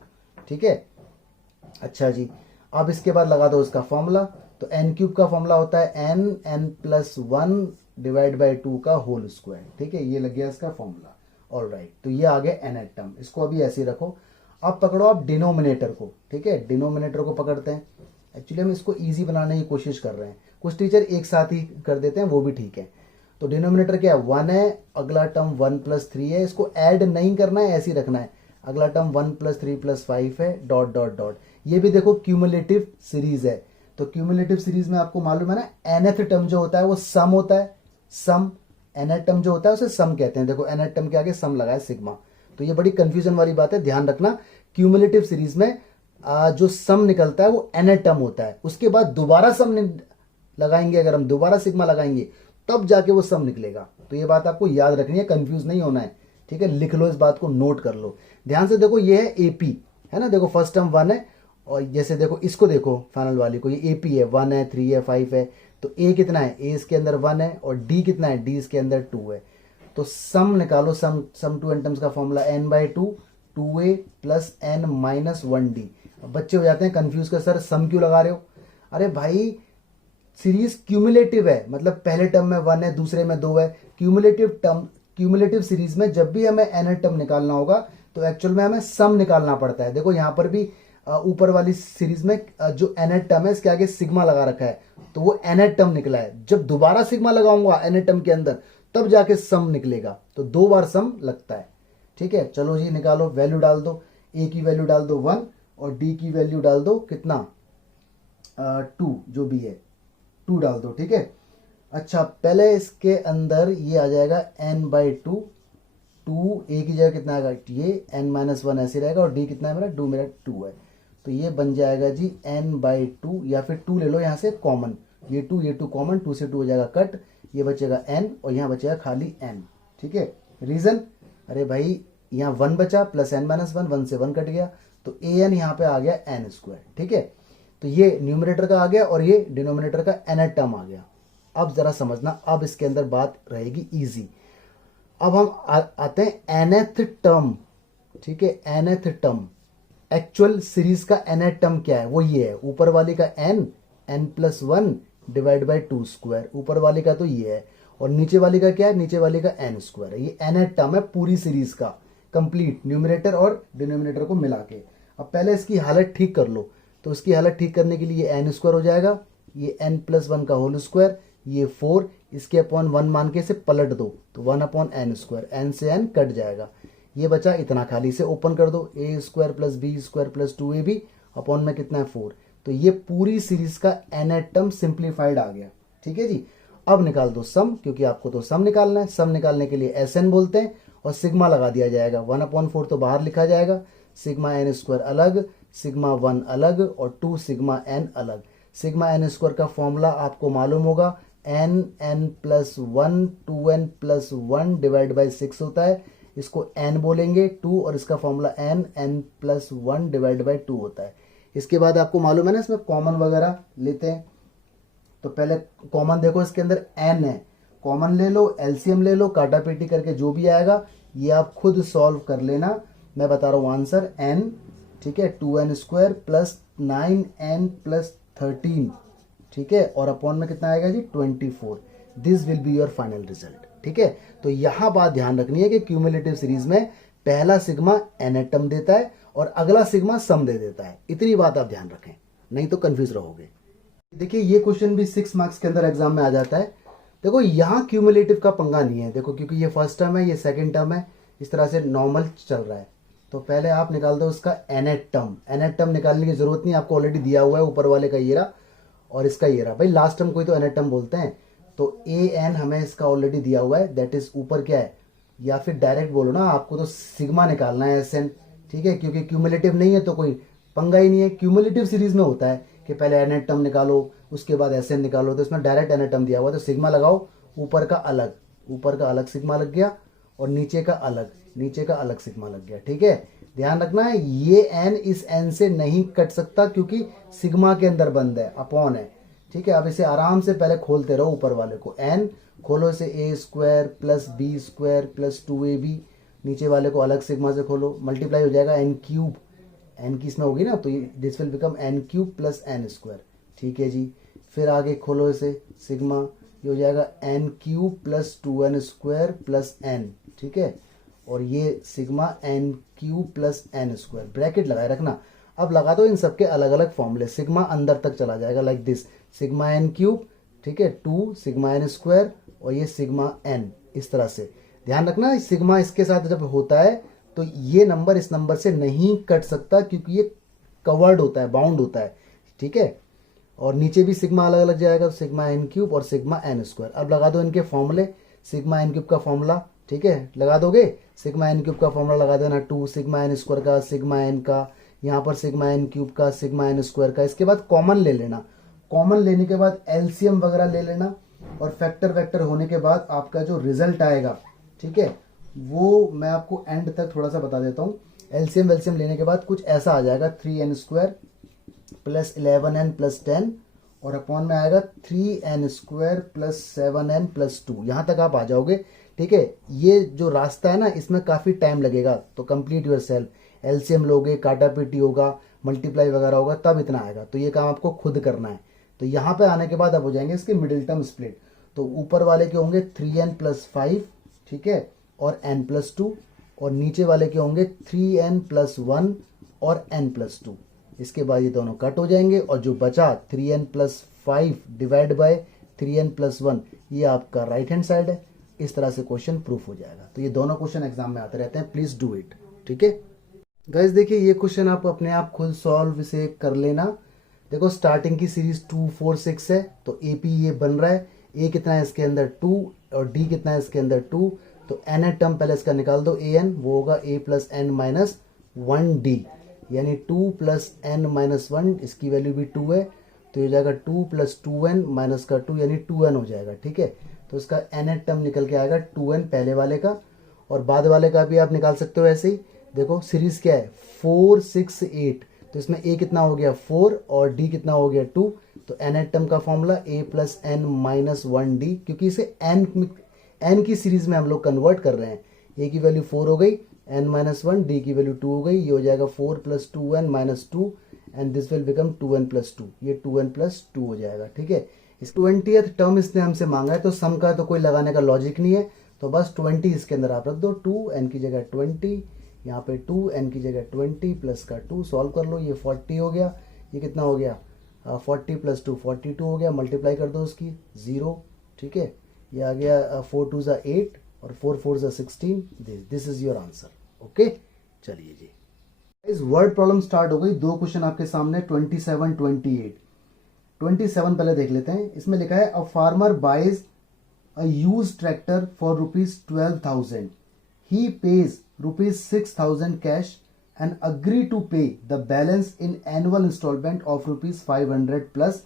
ठीक है। अच्छा जी, अब इसके बाद लगा दो इसका फॉर्मूला। तो n क्यूब का फॉर्मूला होता है n प्लस 1 डिवाइड बाई 2 का होल स्क्वायर, ठीक है। ये लग गया इसका फॉर्मूला, ऑलराइट। तो ये आ गया nth टर्म, इसको अभी ऐसे ही रखो। अब पकड़ो आप डिनोमिनेटर को, ठीक है। डिनोमिनेटर को पकड़ते हैं। एक्चुअली हम इसको इजी बनाने की कोशिश कर रहे हैं, कुछ टीचर एक साथ ही कर देते हैं, वो भी ठीक है। तो डिनोमिनेटर क्या है, 1 है, अगला टर्म 1 प्लस 3 है, इसको ऐड नहीं करना है, ऐसे ही रखना है। अगला टर्म 1 प्लस 3 प्लस 5 है, डॉट डॉट डॉट। ये भी देखो क्यूमुलेटिव सीरीज है। तो क्यूमुलेटिव सीरीज में आपको मालूम है ना, nth टर्म जो होता है वो सम होता है, सम। nth टर्म जो होता है उसे सम कहते हैं। देखो nth टर्म के आगे सम लगा है सिग्मा। तो ये बड़ी कंफ्यूजन वाली बात है, ध्यान रखना। क्यूमुलेटिव सीरीज में जो सम निकलता है वो nth टर्म होता है, उसके बाद दोबारा सम लगाएंगे, अगर हम दोबारा सिग्मा लगाएंगे तब जाके वो सम निकलेगा। तो ये बात आपको याद रखनी है, कंफ्यूज नहीं होना है, ठीक है। लिख लो इस बात को, नोट कर लो ध्यान से। देखो ये है एपी, है ना, देखो फर्स्ट टर्म 1 है, और जैसे देखो इसको देखो फाइनल वाली को, ये एपी है, 1 है, 3 है, 5 है। तो ए कितना है, ए इसके अंदर 1 है, और डी कितना है, डी इसके अंदर 2 है। तो सम निकालो, सम टू एन टर्म्स का formula n/2 2a plus n minus 1d। बच्चे हो जाते हैं कंफ्यूज कर, सर सम क्यों लगा रहे हो। अरे भाई सीरीज क्यूमुलेटिव है, मतलब पहले टर्म में 1 है, दूसरे में 2 है। क्यूमुलेटिव सीरीज में जब भी हमें nth टर्म निकालना होगा तो एक्चुअल में हमें सम निकालना पड़ता है। देखो यहाँ पर भी ऊपर वाली सीरीज में जो nth टर्म है इसके आगे सिग्मा लगा रखा है, तो वो nth टर्म निकला है। जब दोबारा सिग्मा लगाऊंगा nth टर्म के अंदर तब जाके सम निकलेगा, तो 2 बार सम लगता है, ठीक है। चलो जी निकालो, वैल्यू डाल दो, ए की वैल्यू डाल दो 1 और डी की वैल्यू डाल दो कितना 2, जो भी है 2 डाल दो, ठीक है। अच्छा पहले इसके अंदर ये आ जाएगा n/2, 2 ए की जगह कितना आएगा, ये n-1 ऐसे रहेगा, और डी कितना है मेरा, 2 मेरा 2 है। तो ये बन जाएगा जी n/2, या फिर 2 ले लो यहाँ से कॉमन, ये 2 कॉमन, 2 से 2 हो जाएगा कट, ये बचेगा n और यहाँ बचेगा खाली n, ठीक है। रीजन, अरे भाई यहाँ 1 बचा प्लस n-1, 1 से 1 कट गया, तो an यहाँ पे आ गया n², ठीक है। तो ये न्यूमरेटर का आ गया और ये डिनोमिनेटर का nth टर्म आ गया। अब जरा समझना, अब इसके अंदर बात रहेगी इजी। अब हम आते हैं nth टर्म, ठीक है। nth टर्म, एक्चुअल सीरीज का nth टर्म क्या है, वो ये है, ऊपर वाली का n+1 डिवाइड बाई 2 स्क्वायर, ऊपर वाली का तो ये है, और नीचे वाली का क्या है, नीचे वाली का n² है। ये nth टर्म है पूरी सीरीज का, कंप्लीट न्यूमरेटर और डिनोमिनेटर को मिला के। अब पहले इसकी हालत ठीक कर लो, तो इसकी हालत ठीक करने के लिए n² हो जाएगा, ये n+1 का होल स्क्वायर, ये 4, इसके अपॉन 1 मान के इसे पलट दो तो 1/n², n से n कट जाएगा, ये बचा इतना, खाली से ओपन कर दो, a² + b² + 2ab अपॉन में कितना है 4। तो ये पूरी सीरीज का nth टर्म सिंप्लीफाइड आ गया। ठीक है जी। अब निकाल दो सम, क्योंकि आपको तो सम निकालना है। सम निकालने के लिए Sn बोलते हैं और सिग्मा लगा दिया जाएगा। 1/4 तो बाहर लिखा जाएगा, सिग्मा n² अलग, सिग्मा 1 अलग और 2 सिग्मा n अलग। सिग्मा n² का फॉर्मूला आपको मालूम होगा, n+1 2n+1 डिवाइड बाई 6 होता है, इसको n बोलेंगे 2, और इसका फॉर्मूला n+1 डिवाइड बाई 2 होता है। इसके बाद आपको मालूम है ना, इसमें कॉमन वगैरह लेते हैं, तो पहले कॉमन देखो, इसके अंदर n है, कॉमन ले लो, एलसीएम ले लो, काटा पेटी करके जो भी आएगा ये आप खुद सॉल्व कर लेना, मैं बता रहा हूँ आंसर n, ठीक है, 2n² + 9n + 13, ठीक है, और अपॉन में कितना आएगा जी 24। This will be your final result. ठीक है, तो यहां बात ध्यान रखनी है कि क्यूमुलेटिव सीरीज में पहला सिग्मा nth टर्म देता है और अगला सिग्मा सम दे देता है, इतनी बात आप ध्यान रखें, नहीं तो कंफ्यूज रहोगे। देखिए ये क्वेश्चन भी 6 मार्क्स के अंदर एग्जाम में आ जाता है। देखो यहाँ क्यूमुलेटिव का पंगा नहीं है, देखो क्योंकि ये फर्स्ट टर्म है, ये सेकंड टर्म है, इस तरह से नॉर्मल चल रहा है। तो पहले आप निकाल दो उसका nth टर्म। nth टर्म निकालने की जरूरत नहीं, आपको ऑलरेडी दिया हुआ है, ऊपर वाले का ये रहा और इसका ये रहा। भाई लास्ट टर्म कोई तो nth टर्म बोलते हैं, तो an हमें इसका ऑलरेडी दिया हुआ है, दैट इज ऊपर क्या है, या फिर डायरेक्ट बोलो ना, आपको तो सिग्मा निकालना है Sn। ठीक है, क्योंकि क्यूमुलेटिव नहीं है तो कोई पंगा ही नहीं है। क्यूमुलेटिव सीरीज में होता है कि पहले nth टर्म निकालो उसके बाद Sn निकालो, तो इसमें डायरेक्ट nth टर्म दिया हुआ है, तो सिग्मा लगाओ, ऊपर का अलग सिग्मा लग गया और नीचे का अलग सिग्मा लग गया। ठीक है, ध्यान रखना है ये n इस n से नहीं कट सकता क्योंकि सिग्मा के अंदर बंद है, अपॉन है। ठीक है, अब इसे आराम से पहले खोलते रहो, ऊपर वाले को n खोलो, इसे a² + b² + 2ab, नीचे वाले को अलग सिग्मा से खोलो, मल्टीप्लाई हो जाएगा n³ n की इसमें होगी ना, तो this will become n³ + n²। ठीक है जी, फिर आगे खोलो इसे सिग्मा, ये हो जाएगा n³ + 2n² + n। ठीक है, और ये सिग्मा n³ + n², ब्रैकेट लगाए रखना। अब लगा दो इन सबके अलग अलग फॉर्मूले, सिग्मा अंदर तक चला जाएगा लाइक दिस, सिग्मा n³, ठीक है, 2 सिग्मा n² और ये सिग्मा n, इस तरह से। ध्यान रखना सिग्मा इसके साथ जब होता है तो ये नंबर इस नंबर से नहीं कट सकता क्योंकि ये कवर्ड होता है, बाउंड होता है। ठीक है, और नीचे भी सिग्मा अलग अलग जाएगा, सिग्मा n³ और सिग्मा n²। अब लगा दो इनके फॉर्मूले, सिग्मा n³ का फॉर्मूला, ठीक है, लगा दोगे, सिग्मा n³ का फॉर्मूला लगा देना 2 सिग्मा n² का, सिग्मा n का, यहाँ पर सिग्मा n³ का, सिग्मा n² का। इसके बाद कॉमन ले लेना, कॉमन लेने के बाद एलसीएम वगैरह ले लेना, और फैक्टर वैक्टर होने के बाद आपका जो रिजल्ट आएगा, ठीक है, वो मैं आपको एंड तक थोड़ा सा बता देता हूँ। एलसीएम वेलसीएम लेने के बाद कुछ ऐसा आ जाएगा, 3n² + 11n + 10 और अपॉन में आएगा 3n² + 7n + 2। यहाँ तक आप आ जाओगे। ठीक है, ये जो रास्ता है ना इसमें काफ़ी टाइम लगेगा, तो कंप्लीट योर सेल्फ। एलसीएम लोगे, काटा पीटी होगा, मल्टीप्लाई वगैरह होगा, तब इतना आएगा, तो ये काम आपको खुद करना है। तो यहाँ पे आने के बाद अब हो जाएंगे इसके मिडिल टर्म स्प्लिट, तो ऊपर वाले के होंगे 3n + 5, ठीक है, और n + 2, और नीचे वाले के होंगे 3n + 1 और n + 2। इसके बाद ये दोनों कट हो जाएंगे और जो बचा 3n + 5 डिवाइड बाय 3n + 1, ये आपका राइट हैंड साइड है। इस तरह से क्वेश्चन प्रूफ हो जाएगा। तो ये दोनों क्वेश्चन एग्जाम में आते रहते हैं, प्लीज डू इट। ठीक है गाइस, देखिए ये क्वेश्चन आप अपने आप खुद सॉल्व इसे कर लेना। देखो स्टार्टिंग की सीरीज 2 4 6 है, तो AP ये बन रहा है, A कितना है इसके अंदर 2 और D कितना है इसके अंदर 2, तो nth टर्म पहले इसका निकाल दो, an, वो होगा a + n - 1d, यानी 2 + n - 1, इसकी वैल्यू भी 2 है, तो ये हो जाएगा 2 + 2n - का 2 यानी 2n हो जाएगा। ठीक है, तो इसका nth टर्म निकल के आएगा 2n पहले वाले का, और बाद वाले का भी आप निकाल सकते हो ऐसे ही। देखो सीरीज क्या है 4 6 8, तो इसमें a कितना हो गया 4 और d कितना हो गया 2, तो nth टर्म का फॉर्मूला a + n - 1d, क्योंकि इसे n की सीरीज में हम लोग कन्वर्ट कर रहे हैं। a की वैल्यू 4 हो गई, n - 1, d की वैल्यू 2 हो गई, ये हो जाएगा 4 + 2n - 2 and this will become 2n + 2, ये 2n + 2 हो जाएगा। ठीक है, इस 20th टर्म इसने हमसे मांगा है, तो सम का तो कोई लगाने का लॉजिक नहीं है, तो बस 20 इसके अंदर आप रख दो, 2n की जगह 20, यहाँ पे 2n की जगह 20 + का 2 सॉल्व कर लो, ये 40 हो गया, ये कितना हो गया 40 प्लस 2 42 हो गया, मल्टीप्लाई कर दो उसकी 0, ठीक है। ये आ गया 4 2 ज़ा 8 और 4 4 ज़ा 16, this is your answer. Okay, चलिए जी, इस वर्ड प्रॉब्लम स्टार्ट हो गई। दो क्वेश्चन आपके सामने 27 28। 27 पहले देख लेते हैं। इसमें लिखा है a farmer buys a used tractor for ₹12,000, he pays ₹6,000 cash and agree to pay the balance in annual installment of ₹500 plus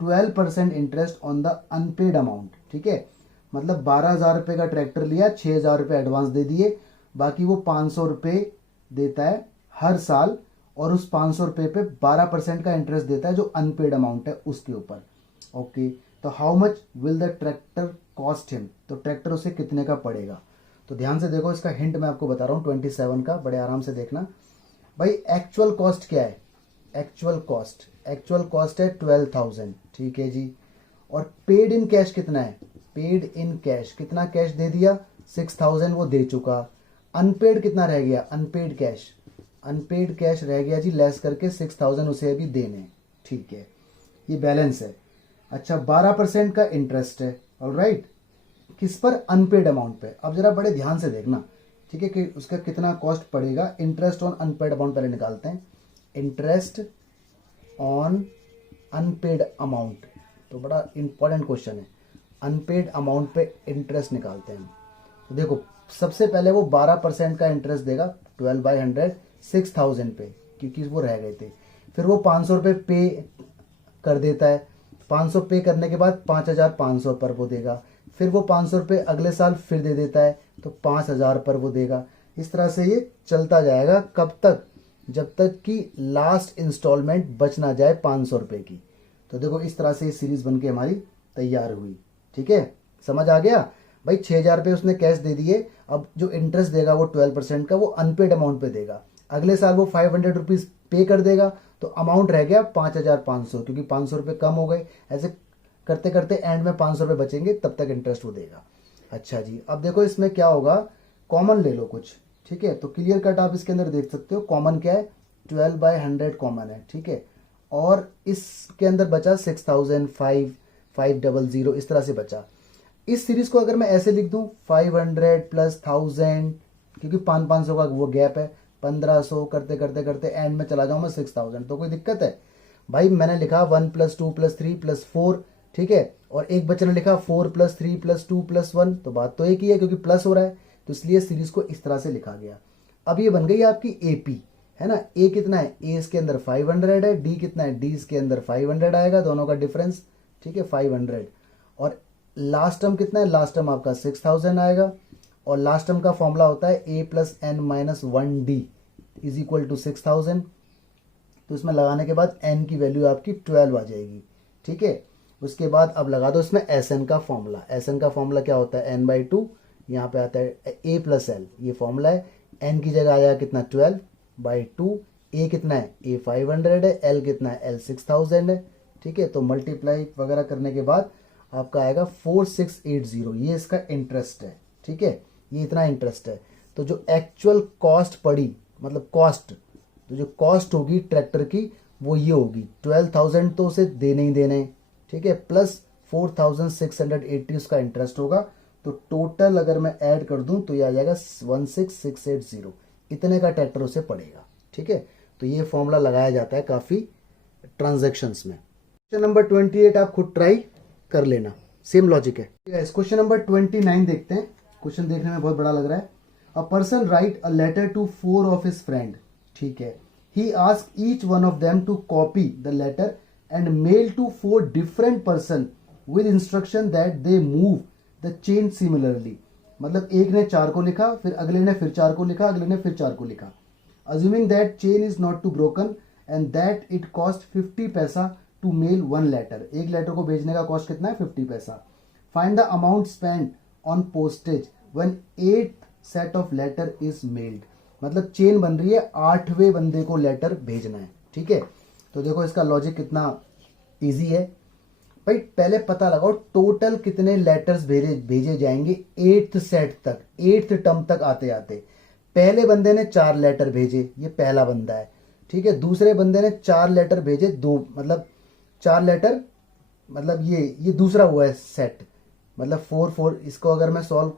12% interest on the unpaid amount। ठीक है, मतलब 12,000 रुपये का ट्रैक्टर लिया, 6,000 रुपये एडवांस दे दिए, बाकी वो 500 रुपये देता है हर साल, और उस 500 रुपये पे 12% का इंटरेस्ट देता है जो अनपेड अमाउंट है उसके ऊपर। ओके, तो how much will the tractor cost him, तो ट्रैक्टर उसे कितने का पड़ेगा। तो ध्यान से देखो, इसका हिंट मैं आपको बता रहा हूँ 27 का, बड़े आराम से देखना भाई। एक्चुअल कॉस्ट क्या है, एक्चुअल कॉस्ट है 12,000, ठीक है जी। और पेड इन कैश कितना है, पेड इन कैश कितना कैश दे दिया, 6,000 वो दे चुका। अनपेड कितना रह गया, अनपेड कैश रह गया जी, लेस करके 6,000 उसे अभी देने, ठीक है, ये बैलेंस है। अच्छा, 12% का इंटरेस्ट है, ऑलराइट, किस पर, अनपेड अमाउंट पे। अब जरा बड़े ध्यान से देखना, ठीक है, कि उसका कितना कॉस्ट पड़ेगा। इंटरेस्ट ऑन अनपेड अमाउंट पहले निकालते हैं, इंटरेस्ट ऑन अनपेड अमाउंट, तो बड़ा इंपॉर्टेंट क्वेश्चन है। अनपेड अमाउंट पे इंटरेस्ट निकालते हैं। तो देखो, सबसे पहले वो 12% का इंटरेस्ट देगा 12/100 6,000 पे, क्योंकि वो रह गए थे। फिर वो 500 रुपये पे कर देता है, 500 पे करने के बाद 5,500 पर वो देगा। फिर वो 500 रुपये अगले साल फिर दे देता है, तो 5,000 पर वो देगा। इस तरह से ये चलता जाएगा, कब तक, जब तक कि लास्ट इंस्टॉलमेंट बच ना जाए 500 रुपये की। तो देखो, इस तरह से ये सीरीज बनके हमारी तैयार हुई, ठीक है, समझ आ गया भाई। 6,000 रुपये उसने कैश दे दिए, अब जो इंटरेस्ट देगा वो 12% का, वो अनपेड अमाउंट पे देगा। अगले साल वो 500 रुपीज़ पे कर देगा, तो अमाउंट रह गया 5,500, क्योंकि 500 रुपये कम हो गए। ऐसे करते करते एंड में 500 रुपये बचेंगे, तब तक इंटरेस्ट वो देगा। अच्छा जी, अब देखो इसमें क्या होगा, कॉमन ले लो कुछ, ठीक है। तो क्लियर कट आप इसके अंदर देख सकते हो, कॉमन क्या है, 12/100 कॉमन है, ठीक है। और इसके अंदर बचा 6,000 5,500 इस तरह से बचा। इस सीरीज को अगर मैं ऐसे लिख दूं 500 प्लस 1,000, क्योंकि 500 का वो गैप है, 1,500 करते करते करते एंड में चला जाऊं मैं 6,000, तो कोई दिक्कत है भाई। मैंने लिखा 1 + 2 + 3 + 4, ठीक है, और एक बच्चे ने लिखा 4 + 3 + 2 + 1, तो बात तो एक ही है, क्योंकि प्लस हो रहा है, तो इसलिए सीरीज को इस तरह से लिखा गया। अब ये बन गई आपकी एपी, है ना। ए कितना है, ए इसके अंदर 500 है, डी कितना है, डी इसके अंदर 500 आएगा, दोनों का डिफरेंस, ठीक है, 500। और लास्ट टर्म कितना है, लास्ट टर्म आपका 6,000 आएगा। और लास्ट टर्म का फॉर्मूला होता है a + n - 1d = 6,000। तो इसमें लगाने के बाद n की वैल्यू आपकी 12 आ जाएगी, ठीक है। उसके बाद अब लगा दो इसमें Sn का फॉर्मूला। Sn का फॉर्मूला क्या होता है, n/2, यहाँ पे आता है a + l, ये फॉर्मूला है। n की जगह आ जाएगा कितना, 12/2। a कितना है, a 500 है, l कितना है, l 6,000 है, ठीक है। तो मल्टीप्लाई वगैरह करने के बाद आपका आएगा 4680, ये इसका इंटरेस्ट है, ठीक है, ये इतना इंटरेस्ट है। तो जो एक्चुअल कॉस्ट पड़ी, मतलब कॉस्ट, तो जो कॉस्ट होगी ट्रैक्टर की वो ये होगी 12,000, तो उसे देने ही देने, ठीक है, प्लस 4,680 उसका इंटरेस्ट होगा। तो टोटल अगर मैं ऐड कर दूं तो ये आ जाएगा 16,680, इतने का ट्रैक्टर उसे पड़ेगा, ठीक है। तो ये फॉर्मूला लगाया जाता है काफ़ी ट्रांजैक्शंस में। क्वेश्चन नंबर 28 आप खुद ट्राई कर लेना, सेम लॉजिक है। क्वेश्चन नंबर 29 देखते हैं। क्वेश्चन देखने में बहुत बड़ा लग रहा है। A person write a letter to 4 of his friend, ठीक है। He ask each one of them to copy the letter and mail to 4 different person with instruction that they move the chain similarly. मतलब एक ने 4 को लिखा, फिर अगले ने फिर 4 को लिखा, अगले ने फिर 4 को लिखा। Assuming that chain is not to broken and that it cost 50 paisa to mail 1 letter. एक लेटर को भेजने का कॉस्ट कितना है, 50 paisa. Find the amount spend on postage when 8th set of letter is mailed. मतलब चेन बन रही है, 8वें बंदे को लेटर भेजना है, ठीक है। तो देखो इसका लॉजिक कितना इजी है भाई। पहले पता लगाओ टोटल कितने लेटर्स भेजे जाएंगे 8th सेट तक, 8th टर्म तक आते आते। पहले बंदे ने 4 लेटर भेजे, ये पहला बंदा है, ठीक है। दूसरे बंदे ने 4 लेटर भेजे, 2 मतलब 4 लेटर, मतलब ये दूसरा हुआ है सेट, मतलब 4 4, इसको अगर मैं सॉल्व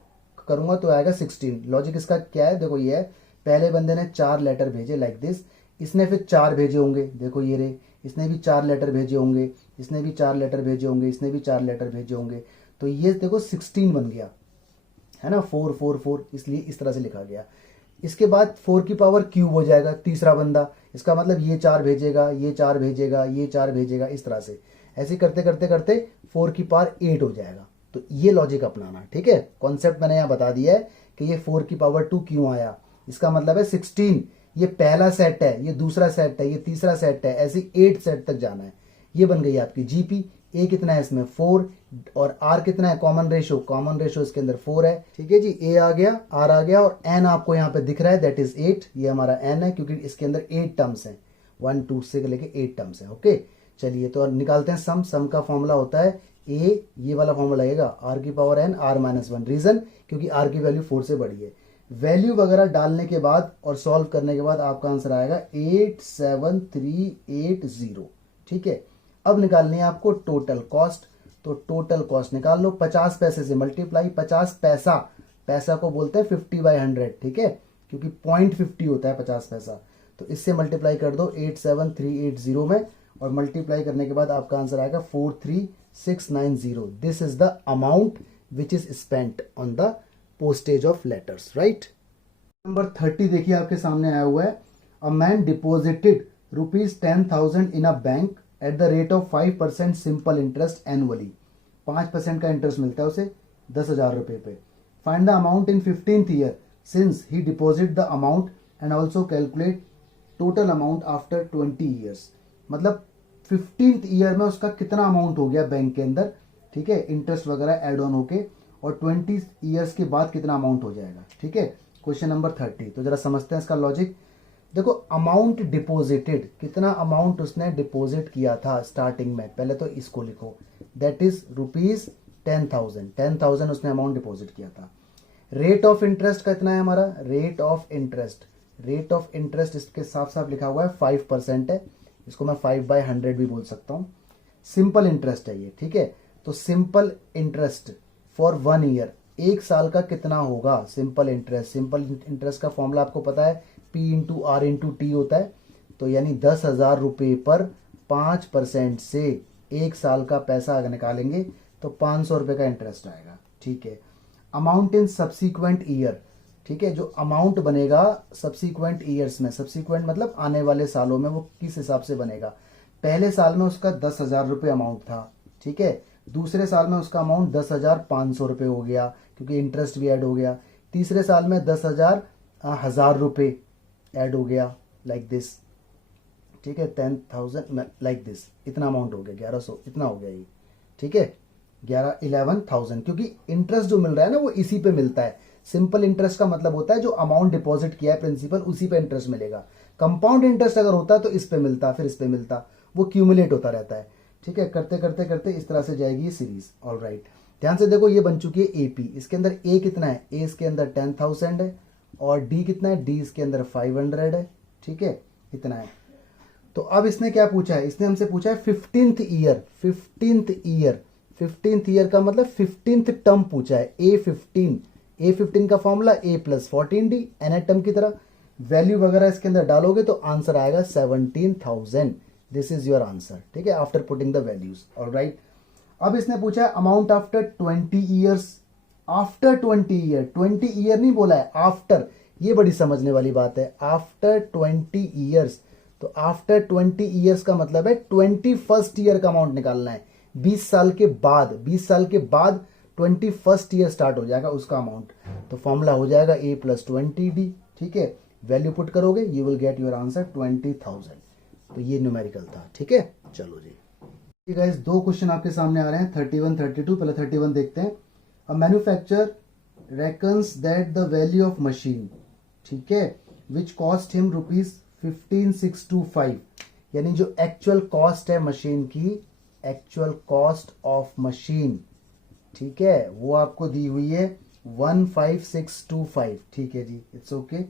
करूंगा तो आएगा 16। लॉजिक इसका क्या है, देखो ये है, पहले बंदे ने 4 लेटर भेजे लाइक दिस, इसने फिर 4 भेजे होंगे, देखो ये रे, इसने भी 4 लेटर भेजे होंगे, इसने भी 4 लेटर भेजे होंगे, इसने भी 4 लेटर भेजे होंगे, तो ये देखो 16 बन गया है ना, 4 4 4, इसलिए इस तरह से लिखा गया। इसके बाद 4 की पावर क्यूब हो जाएगा तीसरा बंदा, इसका मतलब ये 4 भेजेगा, ये 4 भेजेगा, ये 4 भेजेगा, इस तरह से ऐसे करते करते करते 4 की पावर 8 हो जाएगा। तो ये लॉजिक अपनाना, ठीक है। कॉन्सेप्ट मैंने यहाँ बता दिया है कि ये 4 की पावर 2 क्यों आया, इसका मतलब है 16, ये पहला सेट है, ये दूसरा सेट है, ये तीसरा सेट है, ऐसे 8 सेट तक जाना है। ये बन गई आपकी जीपी। ए कितना है इसमें 4, और आर कितना है, कॉमन रेशो इसके अंदर 4 है, ठीक है जी। ए आ गया, आर आ गया, और एन आपको यहाँ पे दिख रहा है, दैट इज 8, ये हमारा एन है क्योंकि इसके अंदर 8 टर्म्स हैं, 1 2 से लेके 8 टर्म्स है। ओके चलिए, तो निकालते हैं सम का फॉर्मूला होता है ए, ये वाला फॉर्मूला लगेगा आर की power n r minus 1, reason क्योंकि आर की वैल्यू 4 से बड़ी है। वैल्यू वगैरह डालने के बाद और सॉल्व करने के बाद आपका आंसर आएगा 87380, ठीक है। अब निकालनी है आपको टोटल कॉस्ट, तो टोटल कॉस्ट निकाल लो, 50 पैसे से मल्टीप्लाई, 50 पैसा, पैसा को बोलते हैं 50/100, ठीक है, क्योंकि 0.50 होता है 50 पैसा, तो इससे मल्टीप्लाई कर दो 87380 में, और मल्टीप्लाई करने के बाद आपका आंसर आएगा 43690। This is the amount which is spent on the postage of letters, right. Number 30 देखिए आपके सामने आया हुआ है, a man deposited ₹10,000 in a bank at the rate of 5% simple interest annually, 5% का इंटरेस्ट मिलता है उसे 10,000 रुपए पे। Find the amount in 15th year since he deposit the amount and also calculate total amount after 20 years, मतलब 15th year में उसका कितना अमाउंट हो गया बैंक के अंदर, ठीक है, इंटरेस्ट वगैरह एड ऑन होके, और 20 ईयर्स के बाद कितना अमाउंट हो जाएगा, ठीक है। क्वेश्चन नंबर 30, तो जरा समझते हैं इसका लॉजिक। देखो अमाउंट डिपोजिटेड, कितना अमाउंट उसने डिपॉजिट किया था स्टार्टिंग में, पहले तो इसको लिखो, दैट इज ₹10,000, 10,000 उसने अमाउंट डिपॉजिट किया था। रेट ऑफ इंटरेस्ट कितना है हमारा, रेट ऑफ इंटरेस्ट इसके साफ साफ लिखा हुआ है 5% है, इसको मैं 5/100 भी बोल सकता हूं। सिंपल इंटरेस्ट है ये, ठीक है, तो सिंपल इंटरेस्ट फॉर 1 ईयर, 1 साल का कितना होगा सिंपल इंटरेस्ट का फॉर्मूला आपको पता है, P into r into t होता है, तो यानी 10,000 रुपए पर 5% से 1 साल का पैसा अगर निकालेंगे तो 500 रुपए का इंटरेस्ट आएगा, ठीक है। अमाउंट इन सब्सिक्वेंट ईयर, ठीक है, जो अमाउंट बनेगा सब्सिक्वेंट ईयर्स में, सब्सिक्वेंट मतलब आने वाले सालों में, वो किस हिसाब से बनेगा, पहले साल में उसका 10,000 रुपये अमाउंट था, ठीक है, दूसरे साल में उसका अमाउंट 10,500 रुपये हो गया क्योंकि इंटरेस्ट भी ऐड हो गया, तीसरे साल में 10,000 रुपये ऐड हो गया लाइक दिस, ठीक है, 10,000 लाइक दिस, इतना अमाउंट हो गया 1100, इतना हो गया ये, ठीक है, 11,000, क्योंकि इंटरेस्ट जो मिल रहा है ना वो इसी पे मिलता है। सिंपल इंटरेस्ट का मतलब होता है जो अमाउंट डिपॉजिट किया है प्रिंसिपल उसी पे इंटरेस्ट मिलेगा। कंपाउंड इंटरेस्ट अगर होता तो इस पे मिलता, फिर इस पे मिलता, वो क्यूमुलेट होता रहता है, ठीक है, करते करते करते इस तरह से जाएगी ये सीरीज। ऑल राइट, ध्यान से देखो, ये बन चुकी है एपी, इसके अंदर ए कितना है, ए इसके अंदर 10,000 है, और डी कितना है, डी इसके अंदर 500 है, ठीक है, इतना है। तो अब इसने क्या पूछा है, इसने हमसे पूछा है 15th ईयर, 15th ईयर का मतलब 15th टर्म पूछा है, A15 का फॉर्मूला A + 14D एनेटम की तरह, वैल्यू वगैरह इसके अंदर डालोगे तो आंसर आएगा 17,000। दिस इज योर आंसर, ठीक है, after putting the values. Alright, अब इसने पूछा है amount after 20 years, after 20 year नहीं बोला है, आफ्टर, ये बड़ी समझने वाली बात है, आफ्टर 20 ईयर्स, तो आफ्टर 20 ईयर्स का मतलब है 21st ईयर का अमाउंट निकालना है, 20 साल के बाद 21st ईयर स्टार्ट हो जाएगा उसका अमाउंट, तो फॉर्मूला हो जाएगा A + 20D, ठीक है, वैल्यू पुट करोगे you will get your answer 20,000। तो ये न्यूमेरिकल था, ठीक है। चलो जी गाइस, 2 क्वेश्चन आपके सामने आ रहे हैं, 31 32। पहले 31 देखते हैं। A manufacturer reckons that the value of machine, ठीक है, विच कॉस्ट हिम ₹15,625, यानी जो एक्चुअल कॉस्ट है मशीन की, एक्चुअल कॉस्ट ऑफ मशीन, ठीक है, वो आपको दी हुई है 15,625, ठीक है जी, it's okay.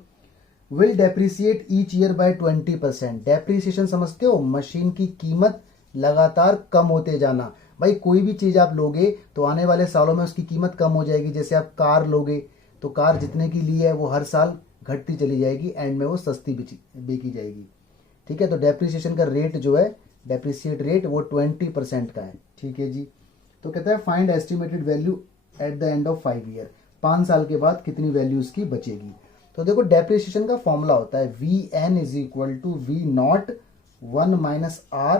Will depreciate each year by 20%, depreciation समझते हो, मशीन की कीमत लगातार कम होते जाना। भाई कोई भी चीज़ आप लोगे तो आने वाले सालों में उसकी कीमत कम हो जाएगी। जैसे आप कार लोगे तो कार जितने की ली है वो हर साल घटती चली जाएगी, एंड में वो सस्ती बेची जाएगी। ठीक है, तो डेप्रिसिएशन का रेट जो है, डेप्रिसिएट रेट, वो 20% का है। ठीक है जी। तो कहता है find estimated value at the end of 5 year, 5 साल के बाद कितनी वैल्यू उसकी बचेगी। तो देखो डेप्रिसिएशन का फॉर्मूला होता है VN is equal to V naught 1 minus R,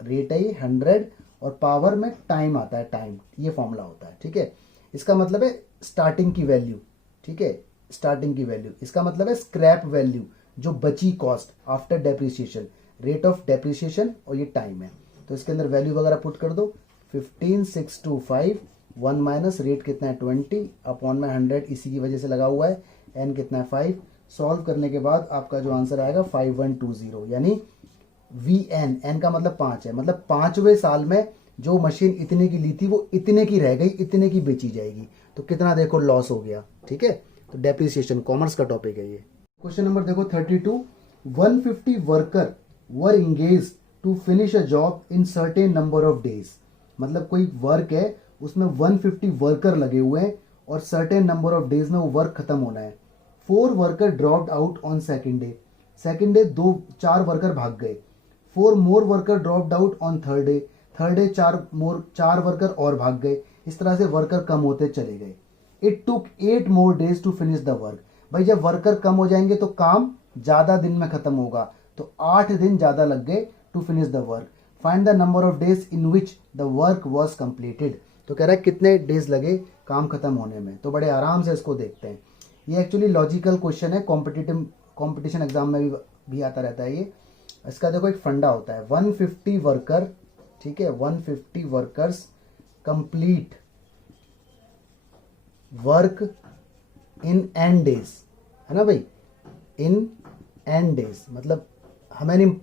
rate है 100 और पावर में टाइम आता है, टाइम, ये फॉर्मूला होता है। ठीक है, इसका मतलब है स्टार्टिंग की वैल्यू। ठीक है, स्टार्टिंग की वैल्यू, इसका मतलब है स्क्रैप वैल्यू, जो बची cost after depreciation, rate of depreciation, और ये टाइम है। तो इसके अंदर वैल्यू वगैरह पुट कर दो, 15625, 1 माइनस रेट कितना है 20 अपॉन में 100, इसी की वजह से लगा हुआ है, एन कितना है 5। सॉल्व करने के बाद आपका जो आंसर आएगा 5120, यानी VN, एन का मतलब 5 है, मतलब 5वें साल में जो मशीन इतने की ली थी वो इतने की रह गई, इतने की बेची जाएगी। तो कितना देखो लॉस हो गया। ठीक है, तो डेप्रिसिएशन कॉमर्स का टॉपिक है ये। क्वेश्चन नंबर देखो 32, 150 worker were engage to finish a job in certain number of days. मतलब कोई वर्क है उसमें 150 वर्कर लगे हुए हैं और सर्टेन नंबर ऑफ डेज में वो वर्क खत्म होना है। 4 worker dropped out on second day, second day 4 worker भाग गए। 4 more worker dropped out on third day, third day 4 worker और भाग गए। इस तरह से वर्कर कम होते चले गए। It took 8 more days to finish the work. भाई जब वर्कर कम हो जाएंगे तो काम ज्यादा दिन में खत्म होगा, तो 8 दिन ज्यादा लग गए to finish the work. Find the number of days in which the work was completed. तो कह रहा है कितने डेज लगे काम खत्म होने में। तो बड़े आराम से इसको देखते हैं। ये एक्चुअली लॉजिकल क्वेश्चन है, कॉम्पिटिशन एग्जाम में भी आता रहता है ये। इसका देखो एक फंडा होता है, 150 वर्कर, ठीक है, 150 workers complete work in an days, है ना भाई, इन एन डेज। मतलब हमें नहीं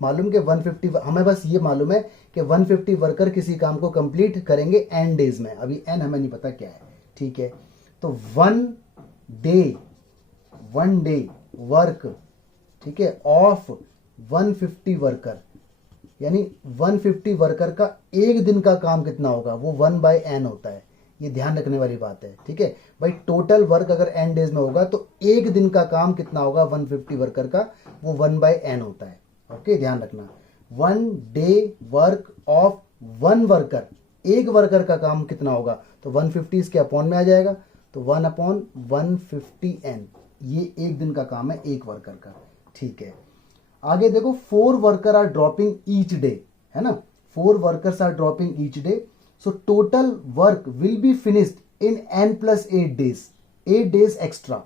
मालूम कि 150, हमें बस ये मालूम है कि 150 वर्कर किसी काम को कंप्लीट करेंगे एन डेज में। अभी एन हमें नहीं पता क्या है। ठीक है, तो वन डे वर्क, ठीक है, ऑफ 150 वर्कर, यानी 150 वर्कर का एक दिन का काम कितना होगा, वो 1/n होता है। ये ध्यान रखने वाली बात है। ठीक है भाई, टोटल वर्क अगर n डेज में होगा तो एक दिन का काम कितना होगा 150 वर्कर का, वो 1/n होता है। ओके, ध्यान रखना, 1 डे वर्क ऑफ 1 वर्कर, एक वर्कर का काम कितना होगा, तो 150 इसके अपॉन में आ जाएगा, तो 1/150n, ये एक दिन का काम है एक वर्कर का। ठीक है, आगे देखो 4 worker are dropping each day, है ना, 4 workers are dropping each day, so total work will be finished in n+8 days, 8 days extra.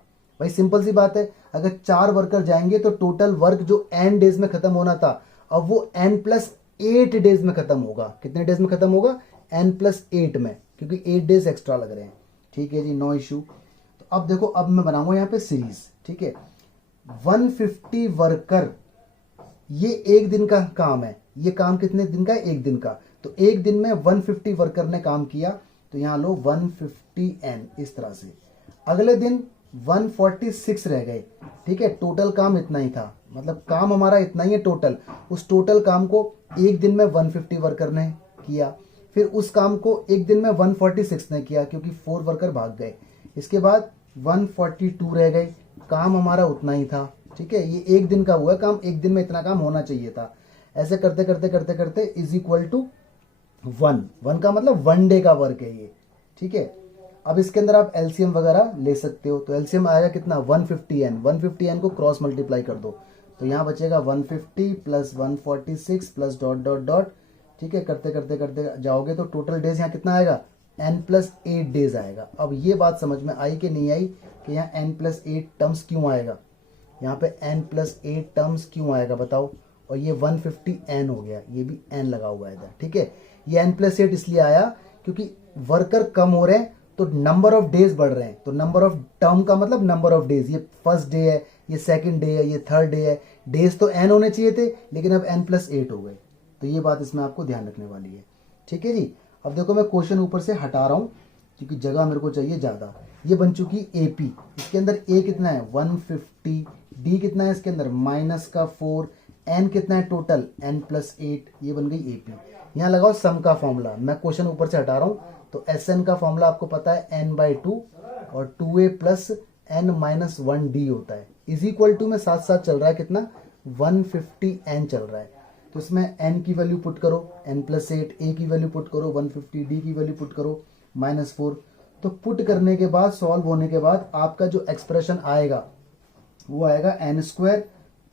भाई सिंपल सी बात है, अगर 4 वर्कर जाएंगे तो टोटल वर्क जो n डेज में खत्म होना था, अब वो n+8 डेज में खत्म होगा। कितने डेज में खत्म होगा, n+8 में, क्योंकि 8 डेज एक्स्ट्रा लग रहे हैं। ठीक है जी, नो इशू। तो अब देखो, अब मैं बनाऊंगा यहाँ पे सीरीज। ठीक है, 150 वर्कर, ये एक दिन का काम है, ये काम कितने दिन का है, एक दिन का। तो एक दिन में 150 वर्कर ने काम किया, तो यहां लो 150n, इस तरह से। अगले दिन 146 रह गए। ठीक है, टोटल काम इतना ही था, मतलब काम हमारा इतना ही है टोटल। उस टोटल काम को एक दिन में 150 वर्कर ने किया, फिर उस काम को एक दिन में 146 ने किया, क्योंकि 4 वर्कर भाग गए। इसके बाद 142 रह गए, काम हमारा उतना ही था। ठीक है, ये एक दिन का हुआ काम, एक दिन में इतना काम होना चाहिए था। ऐसे करते करते करते करते इज इक्वल टू 1 का मतलब 1 डे का वर्क है ये। ठीक है, अब इसके अंदर आप एलसीएम वगैरह ले सकते हो। तो एलसीएम आएगा कितना, 150n, 150n को क्रॉस मल्टीप्लाई कर दो, तो यहाँ बचेगा 150 plus 146 plus dot dot dot. ठीक है, करते करते करते जाओगे तो टोटल डेज यहाँ कितना आएगा, n+8 डेज आएगा। अब ये बात समझ में आई कि नहीं आई कि यहाँ n+8 टर्म्स क्यों आएगा, यहाँ पे n+8 टर्म्स क्यों आएगा बताओ। और ये 150n हो गया, ये भी n लगा हुआ है इधर। ठीक है, ये n+8 इसलिए आया क्योंकि वर्कर कम हो रहे हैं तो नंबर ऑफ डेज बढ़ रहे हैं। तो नंबर ऑफ टर्म का मतलब नंबर ऑफ डेज, ये फर्स्ट डे है, ये सेकंड डे है, ये थर्ड डे है। डेज तो n होने चाहिए थे, लेकिन अब n+8 हो गए। तो ये बात इसमें आपको ध्यान रखने वाली है। ठीक है जी, अब देखो मैं क्वेश्चन ऊपर से हटा रहा हूँ क्योंकि जगह मेरे को चाहिए ज़्यादा। ये बन चुकी AP, इसके अंदर A कितना है 150, D कितना है इसके अंदर -4, n कितना है टोटल, n+8, ये बन गई AP। यहाँ लगाओ सम का फॉर्मूला, मैं क्वेश्चन ऊपर से हटा रहा हूँ। तो Sn का फॉर्मूला आपको पता है n/2 और 2a + n-1d होता है, इज इक्वल टू में साथ साथ चल रहा है कितना, 150n चल रहा है। तो इसमें n की वैल्यू पुट करो n+8, a की वैल्यू पुट करो 150, d की वैल्यू पुट करो -4। तो पुट करने के बाद, सॉल्व होने के बाद आपका जो एक्सप्रेशन आएगा वो आएगा n²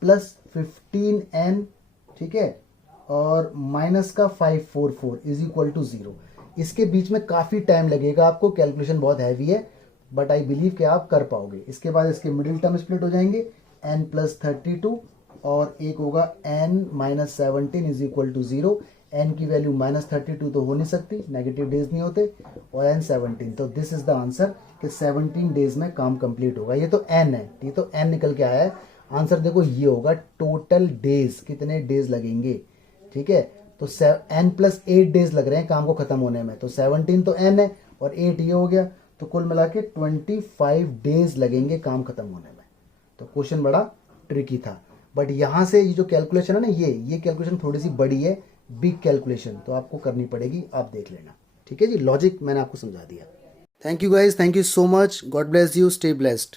+ 15n, ठीक है, और माइनस का 544 इज इक्वल टू 0। इसके बीच में काफ़ी टाइम लगेगा आपको, कैलकुलेशन बहुत हैवी है, बट आई बिलीव कि आप कर पाओगे। इसके बाद इसके मिडिल टर्म स्प्लिट हो जाएंगे, n+32 और एक होगा n-17 is equal to 0। n की वैल्यू -32 तो हो नहीं सकती, नेगेटिव डेज नहीं होते, और n17, तो दिस इज द आंसर कि 17 डेज में काम कंप्लीट होगा। ये तो n है, ये तो n निकल के आया है। आंसर देखो ये होगा टोटल डेज, कितने डेज लगेंगे, ठीक है। तो n+8 डेज लग रहे हैं काम को खत्म होने में, तो 17 तो n है और 8 ये हो गया, तो कुल मिला के 25 डेज लगेंगे काम खत्म होने में। तो क्वेश्चन बड़ा ट्रिकी था, बट यहाँ से ये जो कैलकुलेशन है ना, ये कैलकुलेशन थोड़ी सी बड़ी है, बिग कैलकुलेशन, तो आपको करनी पड़ेगी, आप देख लेना, ठीक है जी। लॉजिक मैंने आपको समझा दिया। Thank you guys, thank you so much, God bless you, stay blessed.